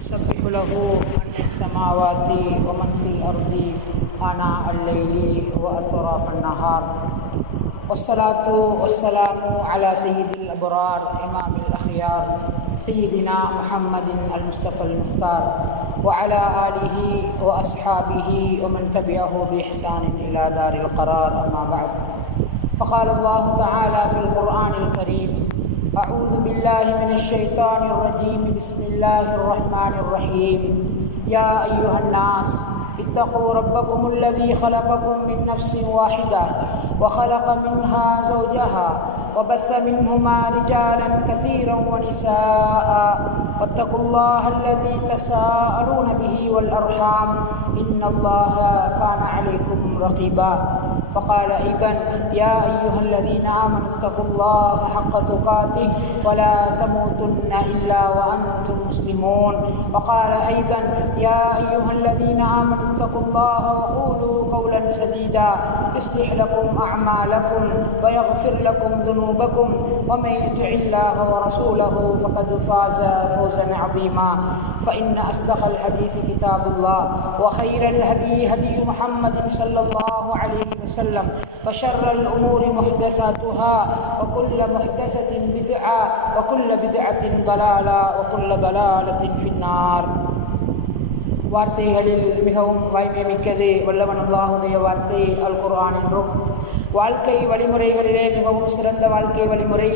يسبح له من في السماوات ومن في الأرض آناء الليل وأطراف النهار، والصلاة والسلام على سيد الأبرار إمام الأخيار سيدنا محمد المصطفى المختار وعلى آله وأصحابه ومن تبعه بإحسان إلى دار القرار. أما بعد، فقال الله تعالى في القرآن الكريم: أعوذ بالله من الشيطان الرجيم، بسم الله الرحمن الرحيم. يا أيها الناس اتقوا ربكم الذي خلقكم من نفس واحدة وخلق منها زوجها وبث منهما رجالا كثيرا ونساء، واتقوا الله الذي تساءلون به والأرحام إن الله كان عليكم رقيبا. فقال أيضا: يا أيها الذين آمنوا اتقوا الله حق تقاته ولا تموتن إلا وأنتم مسلمون. وقال أيضا: يا أيها الذين آمنوا اتقوا الله وقولوا قولا سديدا يصلح لكم أعمالكم ويغفر لكم ذنوبكم ومن يطع الله ورسوله فقد فاز فوزا عظيما. فإن أصدق الحديث كتاب الله، وخير الهدي هدي محمد صلى الله عليه وسلم، وشر الأمور محدثاتها، وكل محدثة بدعة، وكل بدعة ضلالة، وكل ضلالة في النار. வார்த்தைகளில் மிகவும் வாய்மை மிக்கது வல்லவன் அல்லாஹுடைய வார்த்தை அல் குர்ஆன் என்றும், வாழ்க்கை வழிமுறைகளிலே மிகவும் சிறந்த வாழ்க்கை வழிமுறை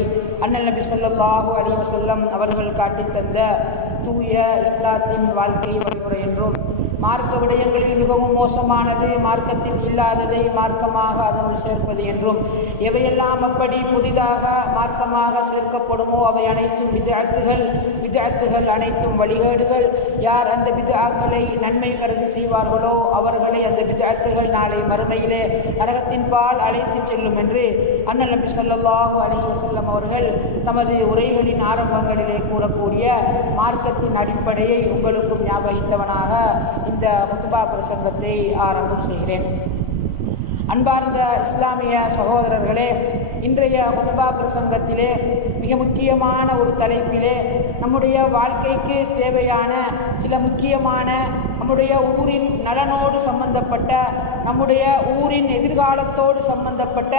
அண்ணல் நபி ஸல்லல்லாஹு அலைஹி வஸல்லம் அவர்கள் காட்டித் தந்த தூய இஸ்லாத்தின் வாழ்க்கை வழிமுறை என்றும், மார்க்க விடயங்களில் மிகவும் மோசமானது மார்க்கத்தில் இல்லாததை மார்க்கமாக அதனுள் சேர்ப்பது என்றும், எவையெல்லாம் அப்படி புதிதாக மார்க்கமாக சேர்க்கப்படுமோ அவை அனைத்தும் பித்அத்துகள் அனைத்தும் வழிகேடுகள். யார் அந்த பித்அக்களை நன்மை கருதி செய்வார்களோ அவர்களை அந்த பித்அத்துகள் நாளை மறுமையிலே நரகத்தின் பால் அழைத்து செல்லும் என்று அண்ணல் நபி ஸல்லல்லாஹு அலைஹி வஸல்லம் அவர்கள் தமது உரைகளின் ஆரம்பங்களிலே கூறக்கூடிய மார்க்கத்தின் அடிப்படையை உங்களுக்கும் ஞாபகித்தவனாக இந்த ஹுத்பா பிரசங்கத்தை ஆரம்பம் செய்கிறேன். அன்பார்ந்த இஸ்லாமிய சகோதரர்களே, இன்றைய ஹுத்பா பிரசங்கத்திலே மிக முக்கியமான ஒரு தலைப்பிலே நம்முடைய வாழ்க்கைக்கு தேவையான சில முக்கியமான நம்முடைய ஊரின் நலனோடு சம்பந்தப்பட்ட, நம்முடைய ஊரின் எதிர்காலத்தோடு சம்பந்தப்பட்ட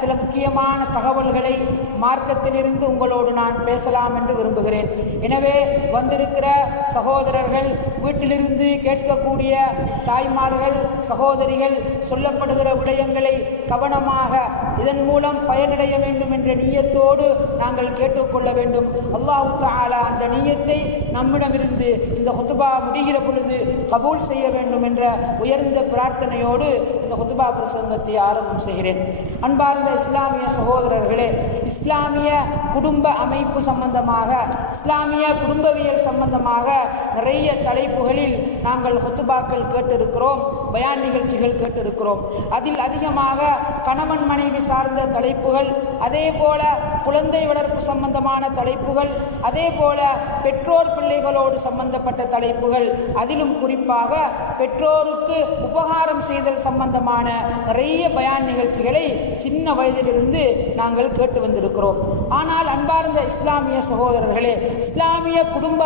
சில முக்கியமான தகவல்களை மார்க்கத்திலிருந்து உங்களோடு நான் பேசலாம் என்று விரும்புகிறேன். எனவே வந்திருக்கிற சகோதரர்கள், வீட்டிலிருந்து கேட்கக்கூடிய தாய்மார்கள், சகோதரிகள் சொல்லப்படுகிற விடயங்களை கவனமாக இதன் மூலம் பயனடைய வேண்டும் என்ற நியத்தோடு நாங்கள் கேட்டுக்கொள்ள வேண்டும். அல்லாஹு தஆலா அந்த நியத்தை நம்மிடமிருந்து இந்த ஹுத்பா முடிகிற பொழுது கபூல் செய்ய வேண்டும் என்ற உயர்ந்த பிரார்த்தனையோடு இந்த ஹுத்பா பிரசங்கத்தை ஆரம்பம் செய்கிறேன். அன்பார்ந்த இஸ்லாமிய சகோதரர்களே, இஸ்லாமிய குடும்ப அமைப்பு சம்பந்தமாக, இஸ்லாமிய குடும்பவியல் சம்பந்தமாக நிறைய தலைப்புகளில் நாங்கள் ஹுத்பாக்கள் கேட்டிருக்கிறோம், பயான் நிகழ்ச்சிகள் கேட்டிருக்கிறோம். அதில் அதிகமாக கணவன் மனைவி சார்ந்த தலைப்புகள், அதே போல குழந்தை வளர்ப்பு சம்பந்தமான தலைப்புகள், அதே போல பெற்றோர் பிள்ளைகளோடு சம்பந்தப்பட்ட தலைப்புகள், அதிலும் குறிப்பாக பெற்றோருக்கு உபகாரம் செய்தல் சம்பந்தமான நிறைய பயான் நிகழ்ச்சிகளை சின்ன வயதிலிருந்து நாங்கள் கேட்டு வந்திருக்கிறோம். ஆனால் அன்பார்ந்த இஸ்லாமிய சகோதரர்களே, இஸ்லாமிய குடும்ப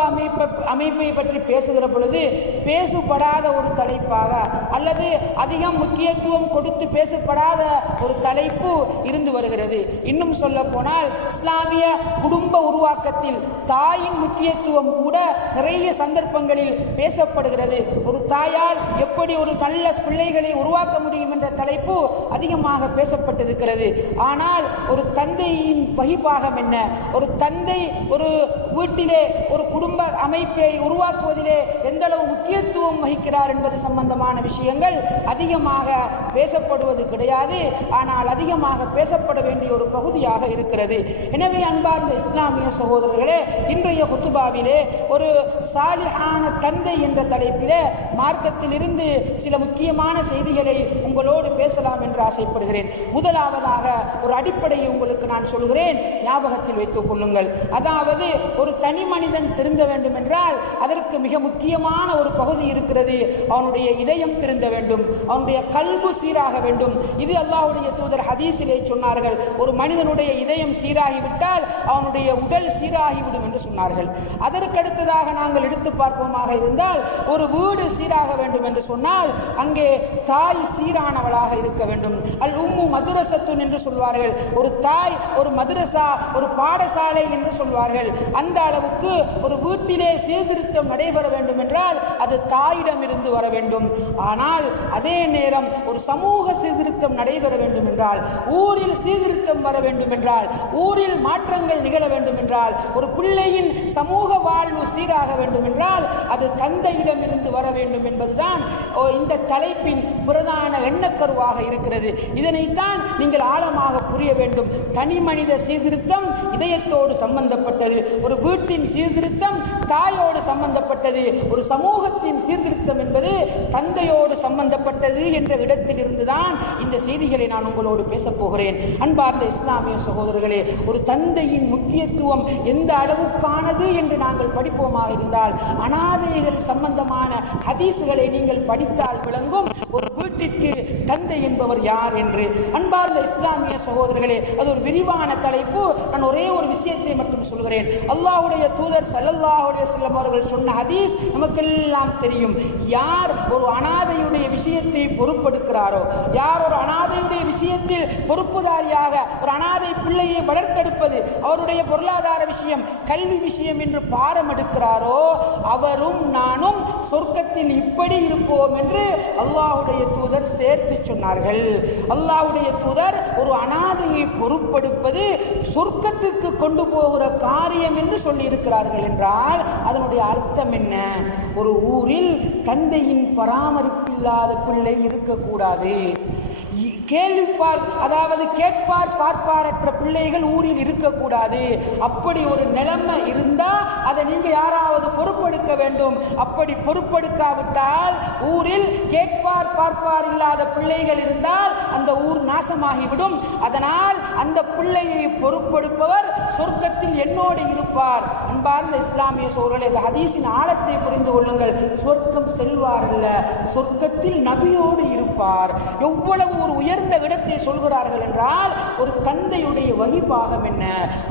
அமைப்பை பற்றி பேசுகிற பொழுது பேசப்படாத ஒரு தலைப்பாக அல்லது அதிகம் முக்கியத்துவம் கொடுத்து பேசப்படாத ஒரு தலைப்பு இருந்து வருகிறது. இன்னும் சொல்ல போனால் இஸ்லாமிய குடும்ப உருவாக்கத்தில் தாயின் முக்கியத்துவம் கூட நிறைய சந்தர்ப்பங்களில் பேசப்படுகிறது. ஒரு தாயால் எப்படி ஒரு நல்ல பிள்ளைகளை உருவாக்க முடியும் என்ற தலைப்பு அதிகமாக பேசப்பட்டிருக்கிறது. ஆனால் ஒரு தந்தையின் வகிபாகம் என்ன, ஒரு தந்தை ஒரு வீட்டிலே ஒரு குடும்ப அமைப்பை உருவாக்குவதிலே எந்த அளவு முக்கியத்துவம் வகிக்கிறார் என்பது சம்பந்தமான விஷயங்கள் அதிகமாக பேசப்படுவது கிடையாது. ஆனால் அதிகமாக பேசப்பட வேண்டிய ஒரு பகுதியாக இருக்கிறது. எனவே அன்பார்ந்த இஸ்லாமிய சகோதரர்களே, இன்றைய ஹுத்பாவிலே ஒரு சாலிஹான தந்தை என்ற தலைப்பிலே மார்க்கத்திலிருந்து சில முக்கியமான செய்திகளை உங்களோடு பேசலாம் என்று ஆசைப்படுகிறேன். முதலாவதாக ஒரு அடிப்படையை உங்களுக்கு நான் சொல்கிறேன், ஞாபகத்தில் வைத்துக் கொள்ளுங்கள். அதாவது ஒரு தனி மனிதன் திருந்த வேண்டும் என்றால் அதற்கு மிக முக்கியமான ஒரு பகுதி இருக்கிறது. அவனுடைய இதயம் திருந்த வேண்டும், அவனுடைய கல்பு சீராக வேண்டும். இது அல்லாஹ்வுடைய தூதர் ஹதீஸிலே சொன்னார்கள். ஒரு மனிதனுடைய இதயம் சீராகிவிட்டால் செய்யாவிட்டால் அவனுடைய உடல் சீராகிவிடும் என்று சொன்னார்கள். அதற்கடுத்ததாக நாங்கள் எடுத்து பார்ப்போமாக இருந்தால், ஒரு வீடு சீராக வேண்டும் என்று சொன்னால் அங்கே தாய் சீரானவளாக இருக்க வேண்டும். அல் உம்மு மதுரசத்துன் என்று சொல்வார்கள். ஒரு தாய், ஒரு மதுரசா, ஒரு பாடசாலை என்று சொல்வார்கள். அந்த அளவுக்கு ஒரு வீட்டிலே சீர்திருத்தம் நடைபெற வேண்டும் என்றால் அது தாயிடமிருந்து வர வேண்டும். ஆனால் அதே நேரம் ஒரு சமூக சீர்திருத்தம் நடைபெற வேண்டும் என்றால், ஊரில் சீர்திருத்தம் வர வேண்டும் என்றால், ஊரில் மாற்றங்கள் நிகழ வேண்டும் என்றால், ஒரு பிள்ளையின் சமூக வாழ்வு சீராக வேண்டும் என்றால் அது தந்தையிடமிருந்து வர வேண்டும் என்பதுதான் இந்த தலைப்பின் பிரதான எண்ணக்கருவாக இருக்கிறது. இதனைத்தான் நீங்கள் ஆழமாக புரிய வேண்டும். தனி மனித சீர்திருத்தம் இதயத்தோடு சம்பந்தப்பட்டது, ஒரு வீட்டின் சீர்திருத்தம் தாயோடு சம்பந்தப்பட்டது, ஒரு சமூகத்தின் சீர்திருத்தம் என்பது தந்தையோடு சம்பந்தப்பட்டது என்ற இடத்தில் இருந்துதான் இந்த செய்திகளை நான் உங்களோடு பேசப் போகிறேன். அன்பார்ந்த இஸ்லாமிய சகோதரர்களே, ஒரு தந்தையின் முக்கியத்துவம் எந்த அளவுக்கானது என்று நாங்கள் படிப்போமாக இருந்தால், அனாதைகள் சம்பந்தமான ஹதீசுகளை நீங்கள் படித்தால் விளங்கும் ஒரு வீட்டிற்கு தந்தை என்பவர் யார் என்று. அன்பார்ந்த இஸ்லாமிய சகோதரர்களே, அது ஒரு விரிவான தலைப்பு. நான் ஒரே ஒரு விஷயத்தை மட்டும் சொல்கிறேன். அல்லாஹ்வுடைய தூதர் ஸல்லல்லாஹு அலைஹி வஸல்லம் அவர்கள் சொன்ன ஹதீஸ் நமக்கெல்லாம் தெரியும். யார் ஒரு அனாதையுடைய விஷயத்தை பொறுப்பெடுக்கிறாரோ, யார் ஒரு அனாதையுடைய விஷயத்தில் பொறுப்புதாரியாக ஒரு அனாதை பிள்ளையை வளர்த்தெடுப்பது, அவருடைய பொருளாதார விஷயம், கல்வி விஷயம் என்று பாரம் எடுக்கிறாரோ, அவரும் நானும் சொர்க்கத்தில் இப்படி இருப்போம் என்று அல்லாஹ்வுடைய தூதர் சேர்த்து சொன்னார்கள். அல்லாஹ்வுடைய தூதர் ஒரு அனாதையை பொறுப்பெடுப்பது சொர்க்கத்திற்கு கொண்டு போகிற காரியம் என்று சொல்லி இருக்கிறார்கள் என்றால் அதனுடைய அர்த்தம் என்ன? ஒரு ஊரில் தந்தையின் பராமரிப்பில்லாத பிள்ளை இருக்கக்கூடாது. கேள்விப்பார், அதாவது கேட்பார் பார்ப்பாரற்ற பிள்ளைகள் ஊரில் இருக்கக்கூடாது. அப்படி ஒரு நிலைமை இருந்தால் அதை நீங்க யாராவது பொறுப்பெடுக்க வேண்டும். அப்படி பொறுப்பெடுக்காவிட்டால், ஊரில் கேட்பார் பார்ப்பார் இல்லாத பிள்ளைகள் இருந்தால் அந்த ஊர் நாசமாகிவிடும். அதனால் அந்த பிள்ளையை பொறுப்பெடுப்பவர் சொர்க்கத்தில் என்னோடு இருப்பார். அன்பார்ந்த இஸ்லாமிய சோழர்களே, இந்த ஹதீஸின் ஆழத்தை புரிந்து கொள்ளுங்கள். சொர்க்கம் செல்வார் அல்ல, சொர்க்கத்தில் நபியோடு இருப்பார். எவ்வளவு ஒரு உயர்ந்த இடத்தை சொல்கிறார்கள் என்றால், ஒரு தந்தையுடைய வகிபாகம் என்ன,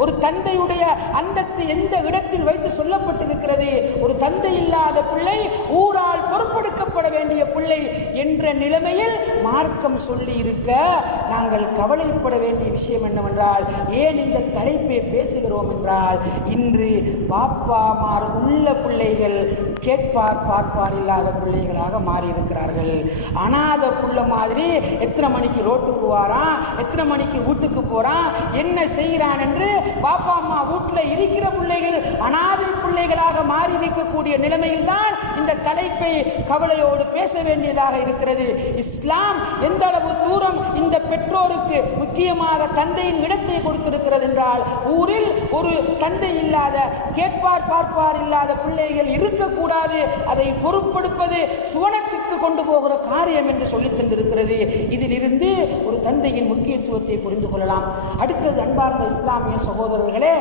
ஒரு தந்தையுடைய அந்தஸ்து எந்த இடத்தில் வைத்து சொல்லப்பட்டிருக்கிறது. ஒரு தந்தை இல்லாத பிள்ளை ஊரால் பொறுப்பெடுக்கப்பட வேண்டிய பிள்ளை என்ற நிலைமையில் மார்க்கம் சொல்லி இருக்க நாங்கள் கவலைப்பட வேண்டிய விஷயம் என்னவென்றால், ஏன் இந்த தலைப்பை பேசுகிறோம் என்றால், இன்று பாப்பாமார் உள்ள பிள்ளைகள் கேட்பார் பார்ப்பார் இல்லாத பிள்ளைகளாக மாறியிருக்கிறார்கள். அனாத புள்ள மாதிரி எத்தனை மணிக்கு ரோட்டுக்கு வாரான், எத்தனை மணிக்கு வீட்டுக்கு போறான், என்ன செய்கிறான் என்று பாப்பா அம்மா வீட்டில் இருக்கிற பிள்ளைகள் அனாதை பிள்ளைகளாக மாறி இருக்கக்கூடிய நிலைமையில் தான் இந்த தலைப்பை கவலையோடு பேச வேண்டியதாக இருக்கிறது. இஸ்லாம் எந்த அளவு தூரம் இந்த பெற்றோருக்கு முக்கியமாக தந்தையின் இடத்தை கொடுத்திருக்கிறது என்றால், ஊரில் ஒரு தந்தை இல்லாத கேட்பார் பார்ப்பார் இல்லாத பிள்ளைகள் இருக்கக்கூடாது. அதை பொறுப்பெடுப்பது சுவனத்திற்கு கொண்டு போகிற காரியம் என்று சொல்லித் தந்திருக்கிறது. இதிலிருந்து ஒரு தந்தையின் முக்கியத்துவத்தை புரிந்து கொள்ளலாம். அடுத்தது அன்பார்ந்த இஸ்லாமிய சகோதரர்களே,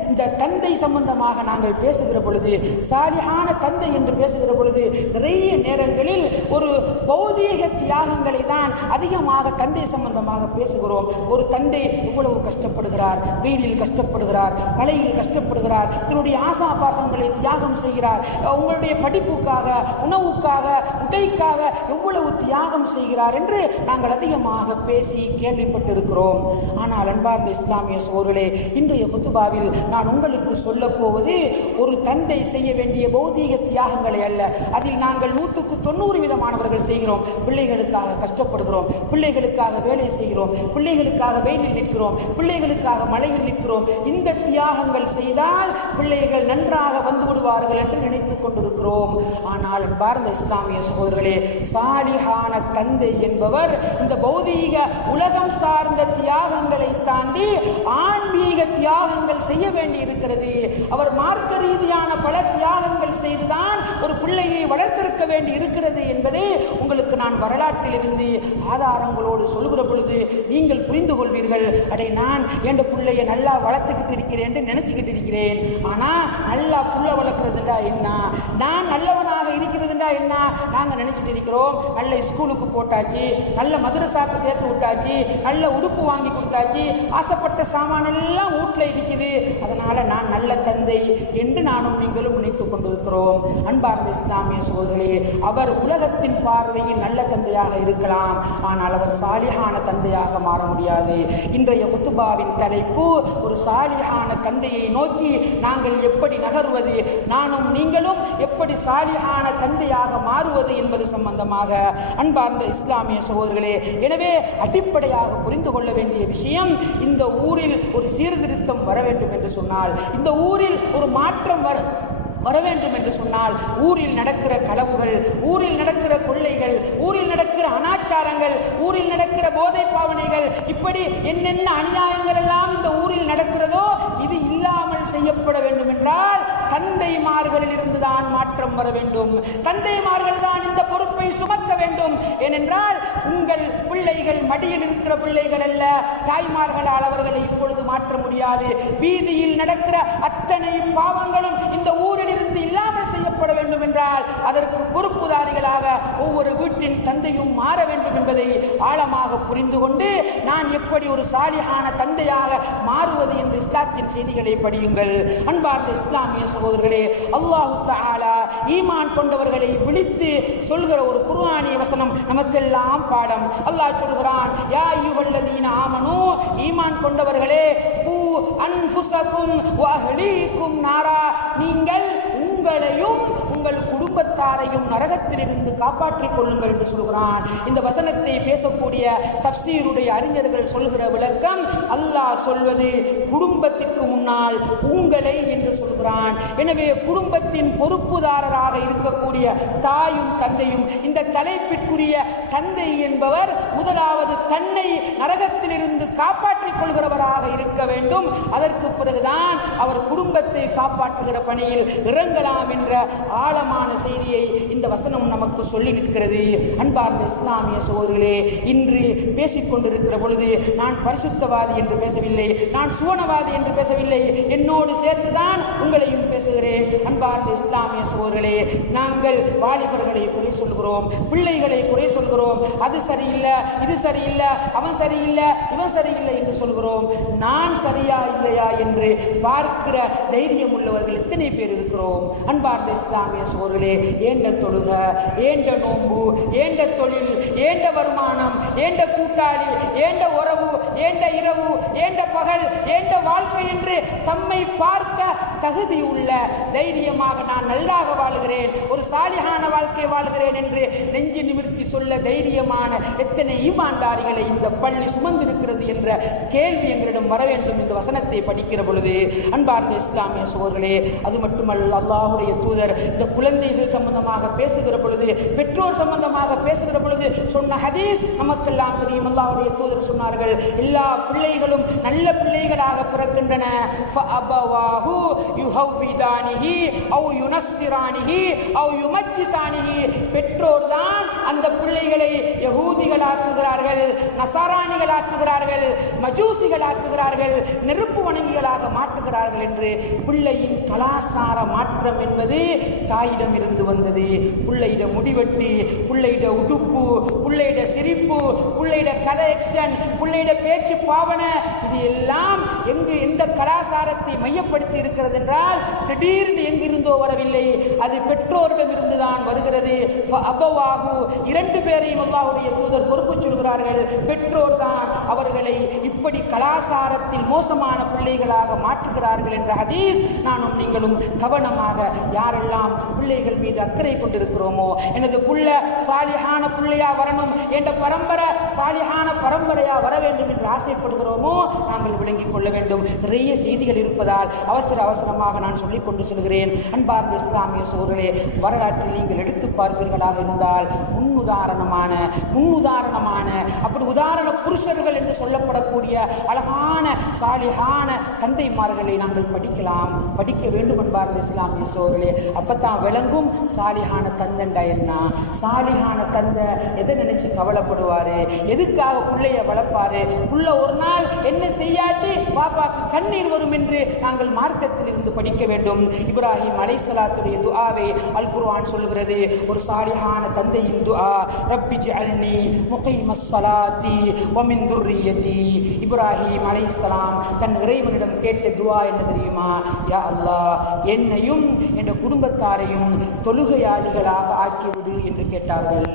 இந்த தந்தை சம்பந்தமாக நாங்கள் பேசுகிற பொழுது, சாலிஹான தந்தை என்று பேசுகிற பொழுது நிறைய நேரங்களில் ஒரு பௌதீக தியாகங்களை தான் அதிகமாக தந்தை சம்பந்தமாக பேசுகிறோம். ஒரு தந்தை இவ்வளவு கஷ்டப்படுகிறார், வெயிலில் கஷ்டப்படுகிறார், மழையில் கஷ்டப்படுகிறார், தன்னுடைய ஆசாபாசங்களை தியாகம் செய்கிறார், உங்களுடைய படிப்புக்காக, உணவுக்காக, உடைக்காக எவ்வளவு தியாகம் செய்கிறார் என்று நாங்கள் அதிகமாக பேசி கேள்விப்பட்டிருக்கிறோம். ஆனால் அன்பார்ந்த இஸ்லாமிய சகோதரர்களே, இன்றைய குத்துபாவில் நான் உங்களுக்கு சொல்ல போவது ஒரு தந்தை செய்ய வேண்டிய பௌதீக தியாகங்களை அல்ல. அதில் நாங்கள் 190% செய்கிறோம். பிள்ளைகளுக்காக கஷ்டப்படுகிறோம், பிள்ளைகளுக்காக வேலை செய்கிறோம், பிள்ளைகளுக்காக வெயிலில் நிற்கிறோம், பிள்ளைகளுக்காக மழையில் நிற்கிறோம். இந்த தியாகங்கள் செய்தால் பிள்ளைகள் நன்றாக வந்து விடுவார்கள் என்று நினைத்துக் கொண்டிருக்கிறோம். ஆனால் அன்பார்ந்த இஸ்லாமிய சகோதரர்களே, சாலிஹான தந்தை என்பவர் இந்த பௌதீக உலகம் சார்ந்த தியாகங்களை தாண்டி ஆன்மீக தியாகங்கள் செய்ய வேண்டி இருக்கிறது. அவர் மார்க்க ரீதியான பல தியாகங்கள் செய்துதான் ஒரு பிள்ளையை வளர்த்தெடுக்க வேண்டி இருக்கிறது என்பதை உங்களுக்கு நான் வரலாற்றிலிருந்து ஆதாரங்களோடு சொல்கிற பொழுது நீங்கள் புரிந்து கொள்வீர்கள். அடே, நான் என் பிள்ளை பிள்ளைய நல்லா வளர்த்துக்கிட்டு இருக்கிறேன் நினைச்சுக்கிட்டு இருக்கிறேன். ஆனால் நல்லா புள்ள வளர்க்குறதுண்டா என்ன, நான் நல்லவனாக இருக்கிறதுண்டா என்ன நாங்கள் நினைச்சிட்டு இருக்கிறோம். நல்ல ஸ்கூலுக்கு போட்டாச்சு, நல்ல மதரசாக்கு சேர்த்து விட்டாச்சு, நல்ல உடுப்பு வாங்கி கொடுத்தாச்சு, ஆசைப்பட்ட சாமானெல்லாம் வீட்டில் இருக்குது, அதனால் நான் நல்ல தந்தை என்று நானும் நீங்களும் நினைத்து கொண்டிருக்கிறோம். அன்பார்ந்த இஸ்லாமிய சகோதரர்களே, அவர் உலகத்தின் பார்வையில் நல்ல தந்தையாக இருக்கலாம், ஆனால் அவர் சாலிஹான தந்தையாக மாற முடியாது. இன்றைய குத்துபாவின் தலைப்பு ஒரு சாலிஹான தந்தையை நோக்கி நாங்கள் எப்படி நகர்வது, நானும் நீங்களும் எப்படி சாலிஹான தந்தையாக மாறுவது என்பது சம்பந்தமாக அன்பார்ந்த இஸ்லாமிய சகோதரர்களே, எனவே அடிப்படையாக புரிந்து கொள்ள வேண்டிய விஷயம், இந்த ஊரில் ஒரு சீர்திருத்தம் வர வேண்டும் என்று சொன்னால், இந்த ஊரில் ஒரு மாற்றம் வர வேண்டும் என்று சொன்னால், ஊரில் நடக்கிற களவுகள், ஊரில் நடக்கிற கொள்ளைகள், ஊரில் நடக்கிற அனாச்சாரங்கள், ஊரில் நடக்கிற போதை பாவனைகள், இப்படி என்னென்ன அநியாயங்கள் எல்லாம் இந்த ஊரில் நடக்கிறதோ இது இல்லாமல் செய்யப்பட வேண்டும் என்றால் தந்தைமார்களில் இருந்துதான் மாற்றம் வர வேண்டும். தந்தைமார்கள் தான் இந்த பொறுப்பை சுமக்க வேண்டும். ஏனென்றால் உங்கள் பிள்ளைகள் மடியில் இருக்கிற பிள்ளைகள் அல்ல, தாய்மார்களால் அவர்களை இப்பொழுது மாற்ற முடியாது. வீதியில் நடக்கிற அத்தனை பாவங்களும் இந்த ஊரில் இருந்து இல்லாமல் செய்யப்பட வேண்டும் என்றால் அதற்கு பொறுப்புதாரிகளாக ஒவ்வொரு வீட்டின் தந்தையும் மாற வேண்டும் என்பதை ஆழமாக புரிந்து கொண்டு, நான் எப்படி ஒரு சாலிஹான தந்தையாக மாறுவது என்று இஸ்லாத்தின் செய்திகளை படியுங்கள். அன்பார்ந்த இஸ்லாமிய சகோதரர்களே, அல்லாஹு தஆலா ஈமான் கொண்டவர்களை விழித்து சொல்கிற ஒரு குர்ஆனிய வசனம் நமக்கெல்லாம் பாடம். அல்லாஹ் சொல்கிறான், யா அய்யுஹல்லதீன ஆமனூ, ஈமான் கொண்டவர்களே, கூ அன்ஃபுஸகும் வ அஹ்லீக்கும் நாரா, நீங்கள் உங்களையும் உங்கள் குடும்பத்தாரையும் நரகத்திலிருந்து காப்பாற்றிக் கொள்ளுங்கள் என்று சொல்கிறான். இந்த வசனத்தை பேசக்கூடிய தஃப்சீருடைய அறிஞர்கள் சொல்கிற விளக்கம், அல்லாஹ் சொல்வது குடும்பத்திற்கு முன்னால் உங்களை என்று சொல்கிறான். எனவே குடும்பத்தின் பொறுப்புதாரராக இருக்கக்கூடிய தாயும் தந்தையும், இந்த தலைப்பிற்குரிய தந்தை என்பவர் முதலாவது தன்னை நரகத்திலிருந்து காப்பாற்றிக் கொள்கிறவராக இருக்க வேண்டும். அதற்கு பிறகுதான் அவர் குடும்பத்தை காப்பாற்றுகிற பணியில் இறங்கலாம் என்ற ஆழமான செய்தியை இந்த வசனம் நமக்கு சொல்லி நிற்கிறது. அன்பார்ந்த இஸ்லாமிய சகோதரர்களே, இன்று பேசிக்கொண்டிருக்கிற பொழுது நான் பரிசுத்தவாதி என்று பேசவில்லை, நான் சுவனவாதி என்று பேசவில்லை, என்னோடு சேர்த்துதான் உங்களையும் பேசுகிறேன். அன்பார்ந்த இஸ்லாமிய சகோதரர்களே, நாங்கள் வாலிபர்களை குறை சொல்கிறோம், பிள்ளைகளை குறை சொல்கிறோம், அது சரியில்லை, இது சரியில்லை, அவன் சரியில்லை, இவன் சரியில்லை என்று சொல்கிறோம். நான் சரியா இல்லையா என்று பார்க்கிற தைரியம் உள்ளவர்கள் எத்தனை பேர் இருக்கிறோம்? அன்பார்ந்த இஸ்லாமிய சகோதரர்களே, ஏண்ட தொழுக, ஏண்ட நோன்பு, ஏண்ட தொழில், ஏண்ட வருமானம், ஏண்ட கூட்டாளி, ஏண்ட உறவு, ஏண்ட இரவு, ஏண்ட பகல், ஏண்ட வாழ்க்கை என்று தம்மை பார்க்க தகுதி உள்ள, தைரியமாக நான் நல்லாக வாழ்கிறேன், ஒரு சாலிஹான வாழ்க்கை வாழ்கிறேன் என்று நெஞ்சு நிமிர்த்தி சொல்ல தைரியமான எத்தனை ஈமான்தாரிகளை இந்த பள்ளி சுமந்திருக்கிறது என்ற கேள்வி எங்களிடம் வர வேண்டும் இந்த வசனத்தை படிக்கிற பொழுது. அன்பார்ந்த இஸ்லாமிய சகோதரர்களே, அது மட்டுமல்ல, அல்லாஹுடைய தூதர் இந்த குழந்தைகள் சம்பந்தமாக பேசுகிற பொழுது, பெற்றோர் சம்பந்தமாக பேசுகிற பொழுது சொன்ன ஹதீஸ் நமக்கெல்லாம் தெரியும். அல்லாஹுடைய தூதர் சொன்னார்கள், எல்லா பிள்ளைகளும் நல்ல பிள்ளைகளாக பிறக்கின்றன, ஃபஅபவாஹு யுஹவ்விதானிஹி அவ் யுனஸ்ஸிரானிஹி அவ் யுமஜ்ஜிசானிஹி, பெற்றோர் தான் அந்த பிள்ளைகளை யஹூதிகளாக்குகிறார்கள், நசாராணிகளாக்குகிறார்கள், மஜூசிகளாக்குகிறார்கள், நெருப்பு வணங்கிகளாக மாற்றுகிறார்கள் என்று. பிள்ளையின் கலாசார மாற்றம் என்பது தாயிடம் இருந்து வந்தது. பிள்ளையிட முடிவெட்டு, பிள்ளையிட உடுப்பு, பிள்ளையிட சிரிப்பு, பிள்ளையிட கதை ஆக்ஷன், பிள்ளையிட பேச்சு பாவனை, இது எல்லாம் எந்த கலாசாரத்தை மையப்படுத்தி இருக்கிறது என்றால் திடீர்னு எங்கிருந்தோ வரவில்லை, அது பெற்றோரிடம் இருந்துதான் வருகிறது. அபவாகு, இரண்டு பேரையும் அல்லாஹ்வுடைய தூதர் பொறுப்பு சொல்கிறார்கள். பெற்றோர் தான் அவர்களை இப்படி கலாசாரத்தில் மோசமான பிள்ளைகளாக மாற்றுகிறார்கள் என்ற ஹதீஸ் நானும் நீங்களும் கவனமாக யாரெல்லாம் பிள்ளைகள் மீது அக்கறை கொண்டிருக்கிறோமோ, எனது புள்ள சாலிஹான பிள்ளையா வரணும், என்ற பரம்பரை சாலிஹான பரம்பரையா வர வேண்டும் என்று ஆசைப்படுகிறோமோ, நாங்கள் விளங்கிக் கொள்ள வேண்டும். நிறைய செய்திகள் இருப்பதால் அவசரமாக நான் சொல்லிக் கொண்டு செல்கிறேன். அன்பார்ந்த இஸ்லாமிய சகோதரர்களே, வரலாற்றில் நீங்கள் எடுத்து பார்ப்பீர்களாக இருந்தால் முன்னுதாரணமான அப்படி உதாரண புருஷர்கள் என்று சொல்லப்படக்கூடிய அழகான சாலிஹான தந்தைமார்களை நாங்கள் படிக்க வேண்டும். அன்பார்ந்த இஸ்லாமிய சகோதரர்களே, அப்பத்தான் விளங்கும் சாலிஹான தந்தண்டா என்ன, சாலிஹான தந்தை எதை நினைச்சு கவலைப்படுவாரு? எதுக்காக புள்ளைய வளர்ப்பாரு? புள்ள ஒரு நாள் என்ன செய்யாட்டி பாப்பாக்கு கண்ணீர் வரும் என்று நாங்கள் மார்க்கத்தில் இருந்து படிக்க வேண்டும். இப்ராஹிம் அலைஹிஸ்ஸலாத்துடைய துஆவை அல் குர்ஆன் சொல்கிறது. ஒரு சாலிஹான தந்தையின் துஆ, ரப்பி ஜஅல்னி முகீமஸ் ஸலாத்தி வ மின் துர்ரிய்யதி. இப்ராஹிம் அலைஹிஸ்ஸலாம் தன் இறைவனிடம் கேட்ட துஆ என்ன தெரியுமா? யா அல்லாஹ், என்னையும் என் குடும்பத்தாரையும் தொழுகையாளிகளாக ஆக்கிவிடு என்று கேட்டார்கள்.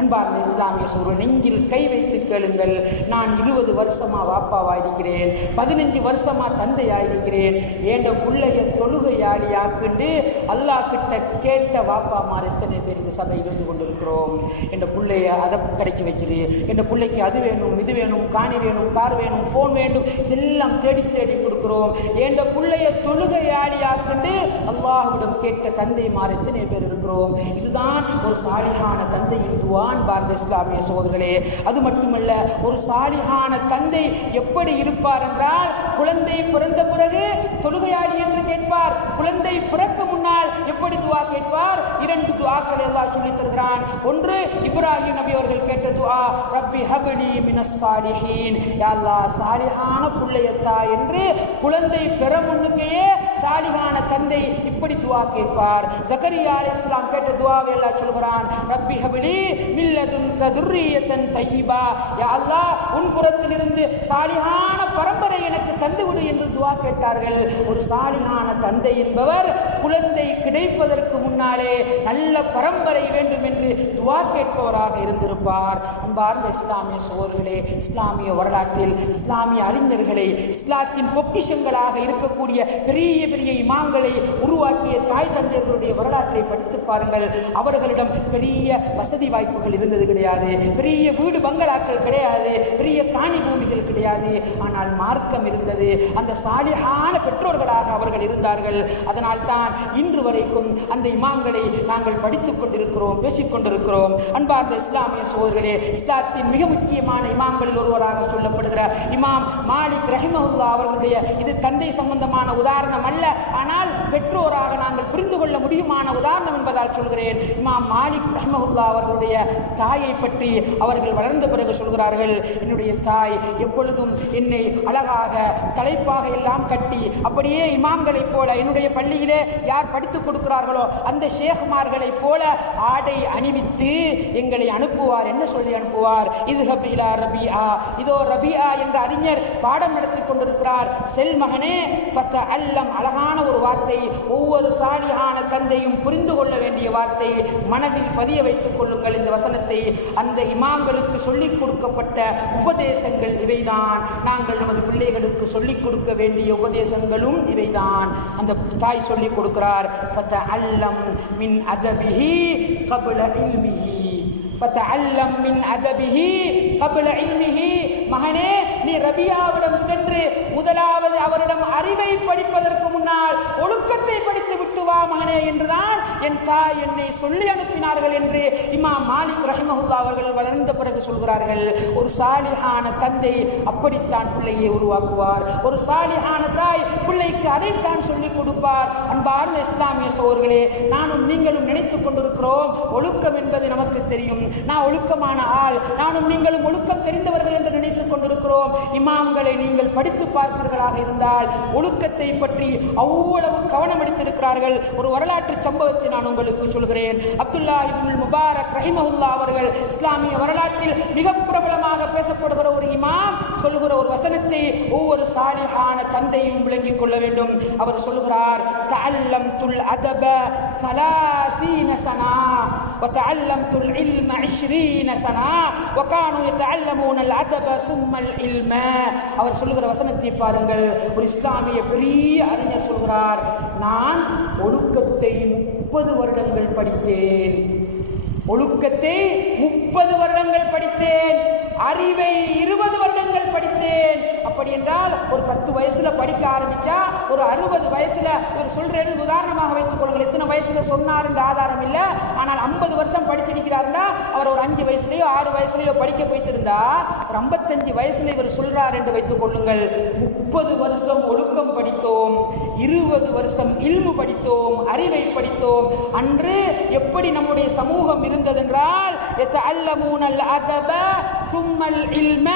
அன்பார்ந்த இஸ்லாமிய சகோதரர்களே, நெஞ்சில் கை வைத்து கேளுங்கள். நான் 20 வருஷமா வாப்பாவாயிருக்கிறேன், 15 வருஷமா தந்தையாயிருக்கிறேன். ஏண்ட பிள்ளைய தொழுகையாளியாக்குண்டு அல்லாஹ் கிட்ட கேட்ட வாப்பாமார் எத்தனை பேர் இந்த சபை இருந்து கொண்டிருக்கிறோம்? என் பிள்ளைய அதை கிடைச்சி வச்சிரு, என் பிள்ளைக்கு அது வேணும், இது வேணும், காணி வேணும், கார் வேணும், ஃபோன் வேண்டும், இதெல்லாம் தேடி தேடி கொடுக்கிறோம். என் பிள்ளைய தொழுகையாளியாக்குண்டு அல்லாஹ்விடம் கேட்ட தந்தைமார் எத்தனை பேர் இருக்கிறோம்? இதுதான் ஒரு சாலிஹான தந்தையின் துஆன். பாரத இஸ்லாமிய சகோதரர்களே, அது மட்டுமல்ல, ஒரு சாலிஹான தந்தை எப்படி இருப்பார் என்றால், குழந்தை பிறந்த பிறகு தொழுகையாளி என்று கேட்பார். குழந்தை பிறக்க முன்னால் எப்படி துஆ கேட்பார்? 2 துஆக்களை அல்லாஹ் சொல்லி தருகிறான். ஒன்று, இப்ராஹிம் நபி அவர்கள் கேட்ட துஆ, ரப்பி ஹப்லி மினஸ் சாலிஹீன், யா அல்லாஹ் சாலிஹான பிள்ளையத்தா என்று குழந்தை பெற முன்னுக்கே சாலிஹான தந்தை இப்படி துஆ கேட்பார். ஜக்கரியா அலைஹிஸ்ஸலாம் கேட்ட துஆவை அல்லாஹ் சொல்கிறான், ரப்பி ஹப்லி மின் லதுன்க துர்ரியத்தன் தய்யிபா, யா அல்லாஹ் உன் புறத்திலிருந்து சாலிஹான பரம்பரை எனக்கு தந்துவிடு என்று துஆ கேட்டார்கள். ஒரு சாலிஹான தந்தை என்பவர் குழந்தை கிடைப்பதற்கு முன்னாலே நல்ல பரம்பரை வேண்டும் என்று துஆ கேட்பவராக இருந்திருப்பார். அன்பார்ந்த இஸ்லாமிய சகோதரர்களே, இஸ்லாமிய வரலாற்றில் இஸ்லாமிய அறிஞர்களை, இஸ்லாத்தின் பொக்கிஷங்களாக இருக்கக்கூடிய பெரிய பெரிய இமாம்களை உருவாக்கிய தாய் தந்தையர்களுடைய வரலாற்றை படித்து பாருங்கள். அவர்களிடம் பெரிய வசதி வாய்ப்புகள் இருந்தது கிடையாது, பெரிய வீடு பங்களாக்கள் கிடையாது, பெரிய காணி பூமிகள் கிடையாது. ஆனால் மார்க்கம் இருந்தது. அந்த சாலிஹான பெற்றோர்களாக அவர்கள் இருந்தார்கள். அதனால் தான் இன்று வரைக்கும் அந்த இமாம்களை நாங்கள் படித்துக் கொண்டிருக்கிறோம், பேசிக் கொண்டிருக்கிறோம். அன்பார்ந்த இஸ்லாமிய சகோதரர்களே, இஸ்லாத்தின் மிக முக்கியமான இமாம்களில் ஒருவராக சொல்லப்படுகிற இமாம் மாலிக் ரஹிமஹுல்லா அவர்களுடைய, இது தந்தை சம்பந்தமான உதாரணம் அல்ல, ஆனால் பெற்றோராக நாங்கள் புரிந்து கொள்ள முடியுமான உதாரணம் என்பதால் சொல்கிறேன். இமாம் மாலிக் ரஹிமஹுல்லா அவர்களுடைய தாயை பற்றி அவர்கள் வளர்ந்த பிறகு சொல்கிறார்கள், என்னுடைய தாய் எப்பொழுதும் என்னை அழகாக தலைப்பாக எல்லாம் கட்டி, அப்படியே இமாம்களைப் போல, என்னுடைய பள்ளியிலே யார் படித்துக் கொடுக்கிறார்களோ அந்த ஷேக்மார்களைப் போல ஆடை அணிவித்து எங்களை அனுப்புவார். என்ன சொல்லி அனுப்புவார்? இதுஹப் இலா ரபிஆ, இதோ ரபிஆ என்ற அறிஞர் பாடம் நடத்தி கொண்டிருக்கிறார், செல் மகனே ஃபதஅல்லம். அழகான ஒரு வார்த்தை, ஒவ்வொரு சாலிஹான தந்தையும் புரிந்து கொள்ள வேண்டிய வார்த்தை, மனதில் பதிய வைத்துக் கொள்ளுங்கள் இந்த வசனத்தை. அந்த இமாம்களுக்கு சொல்லிக் கொடுக்கப்பட்ட உபதேசங்கள் இவைதான். நாங்கள் நமது பிள்ளைகளுக்கு சொல்லிக் கொடுக்க வேண்டிய உபதேசங்களும் இவைதான். அந்த தாய் சொல்லிக் கொடுக்கிறார், ஃபதஅல்லம் மின் அதபிஹி கப்ல இல்மிஹி, ஃபதஅல்லம் மின் அதபிஹி கப்ல இல்மிஹி. மகனே, நீ ரபியாவிடம் சென்று முதலாவது அவரிடம் அறிவை படிப்பதற்கு முன்னால் ஒழுக்கத்தை படித்து விட்டு வா மகனே என்றுதான் என் தாய் என்னை சொல்லி அனுப்பினார்கள் என்று இமாம் மாலிக் ரஹிமஹுல்லா அவர்கள் வளர்ந்த பிறகு சொல்கிறார்கள். ஒரு சாலிஹான தந்தை அப்படித்தான் பிள்ளையை உருவாக்குவார். ஒரு சாலிஹான தாய் பிள்ளைக்கு அதைத்தான் சொல்லிக் கொடுப்பார். அன்பார்ந்த இஸ்லாமிய சகோதரர்களே, நானும் நீங்களும் நினைத்துக் கொண்டிருக்கிறோம் ஒழுக்கம் என்பது நமக்கு தெரியும், நான் ஒழுக்கமான ஆள், நானும் நீங்களும் ஒழுக்கம் தெரிந்தவர்கள் என்று நினைத்துக் கொண்டிருக்கிறோம். இமாம்களை நீங்கள் படித்து பார்ப்பீர்களாக இருந்தால் ஒழுக்கத்தை பற்றி அவ்வளவு கவனம் எடுத்திருக்கிறார்கள். ஒரு வரலாற்று சம்பவத்தை நான் உங்களுக்கு சொல்கிறேன். அப்துல்லா இப்னுல் முபாரக் ரஹிமஹுல்லா அவர்கள் இஸ்லாமிய வரலாற்றில் மிக பிரபலமாக பேசப்படுகிற ஒரு இமாம் சொல்லுகிற ஒரு வசனத்தை ஒவ்வொரு சாலிஹான தந்தையும் விளங்கிக் கொள்ள வேண்டும். அவர் சொல்கிறார், தஅல்லம்துல் அதப 30 சனா வதஅல்லம்துல் இல்ம 20 சனா வகானு யதஅல்லமூனல் அதப சும்மல் இல்ம. அவர் சொல்லுகிற வசனத்தை பாருங்கள். ஒரு இஸ்லாமிய பெரிய அறிஞர் சொல்கிறார், நான் ஒழுக்கத்தை 30 வருடங்கள் படித்தேன், ஒழுக்கத்தை 30 வருடங்கள் படித்தேன், அறிவை 20 வருடங்கள் படித்தேன். அப்படி என்றால் ஒரு 10 வயசுல படிக்க ஆரம்பிச்சா ஒரு 60 வயசுல ஒரு சொல்றது உதாரணமாக வைத்துக் கொள்ளுங்கள். எத்தனை வயசுல சொன்னார் என்ற ஆதாரம் இல்லை, ஆனால் 50 வருஷம் படிச்சிருக்கிறாருன்னா அவர் ஒரு 5 வயசுலயோ 6 வயசுலயோ படிக்க போய்த்திருந்தா ஒரு 55 வயசுல இவர் சொல்றார் என்று வைத்துக் கொள்ளுங்கள். 30 வருஷம் ஒழுக்கம் படித்தோம், 20 வருஷம் இல்மு படித்தோம், அறிவை படித்தோம். அன்று எப்படி நம்முடைய சமூகம் இருந்ததென்றால் யதஅல்லமூனல் அதப சும்மல் இல்ம,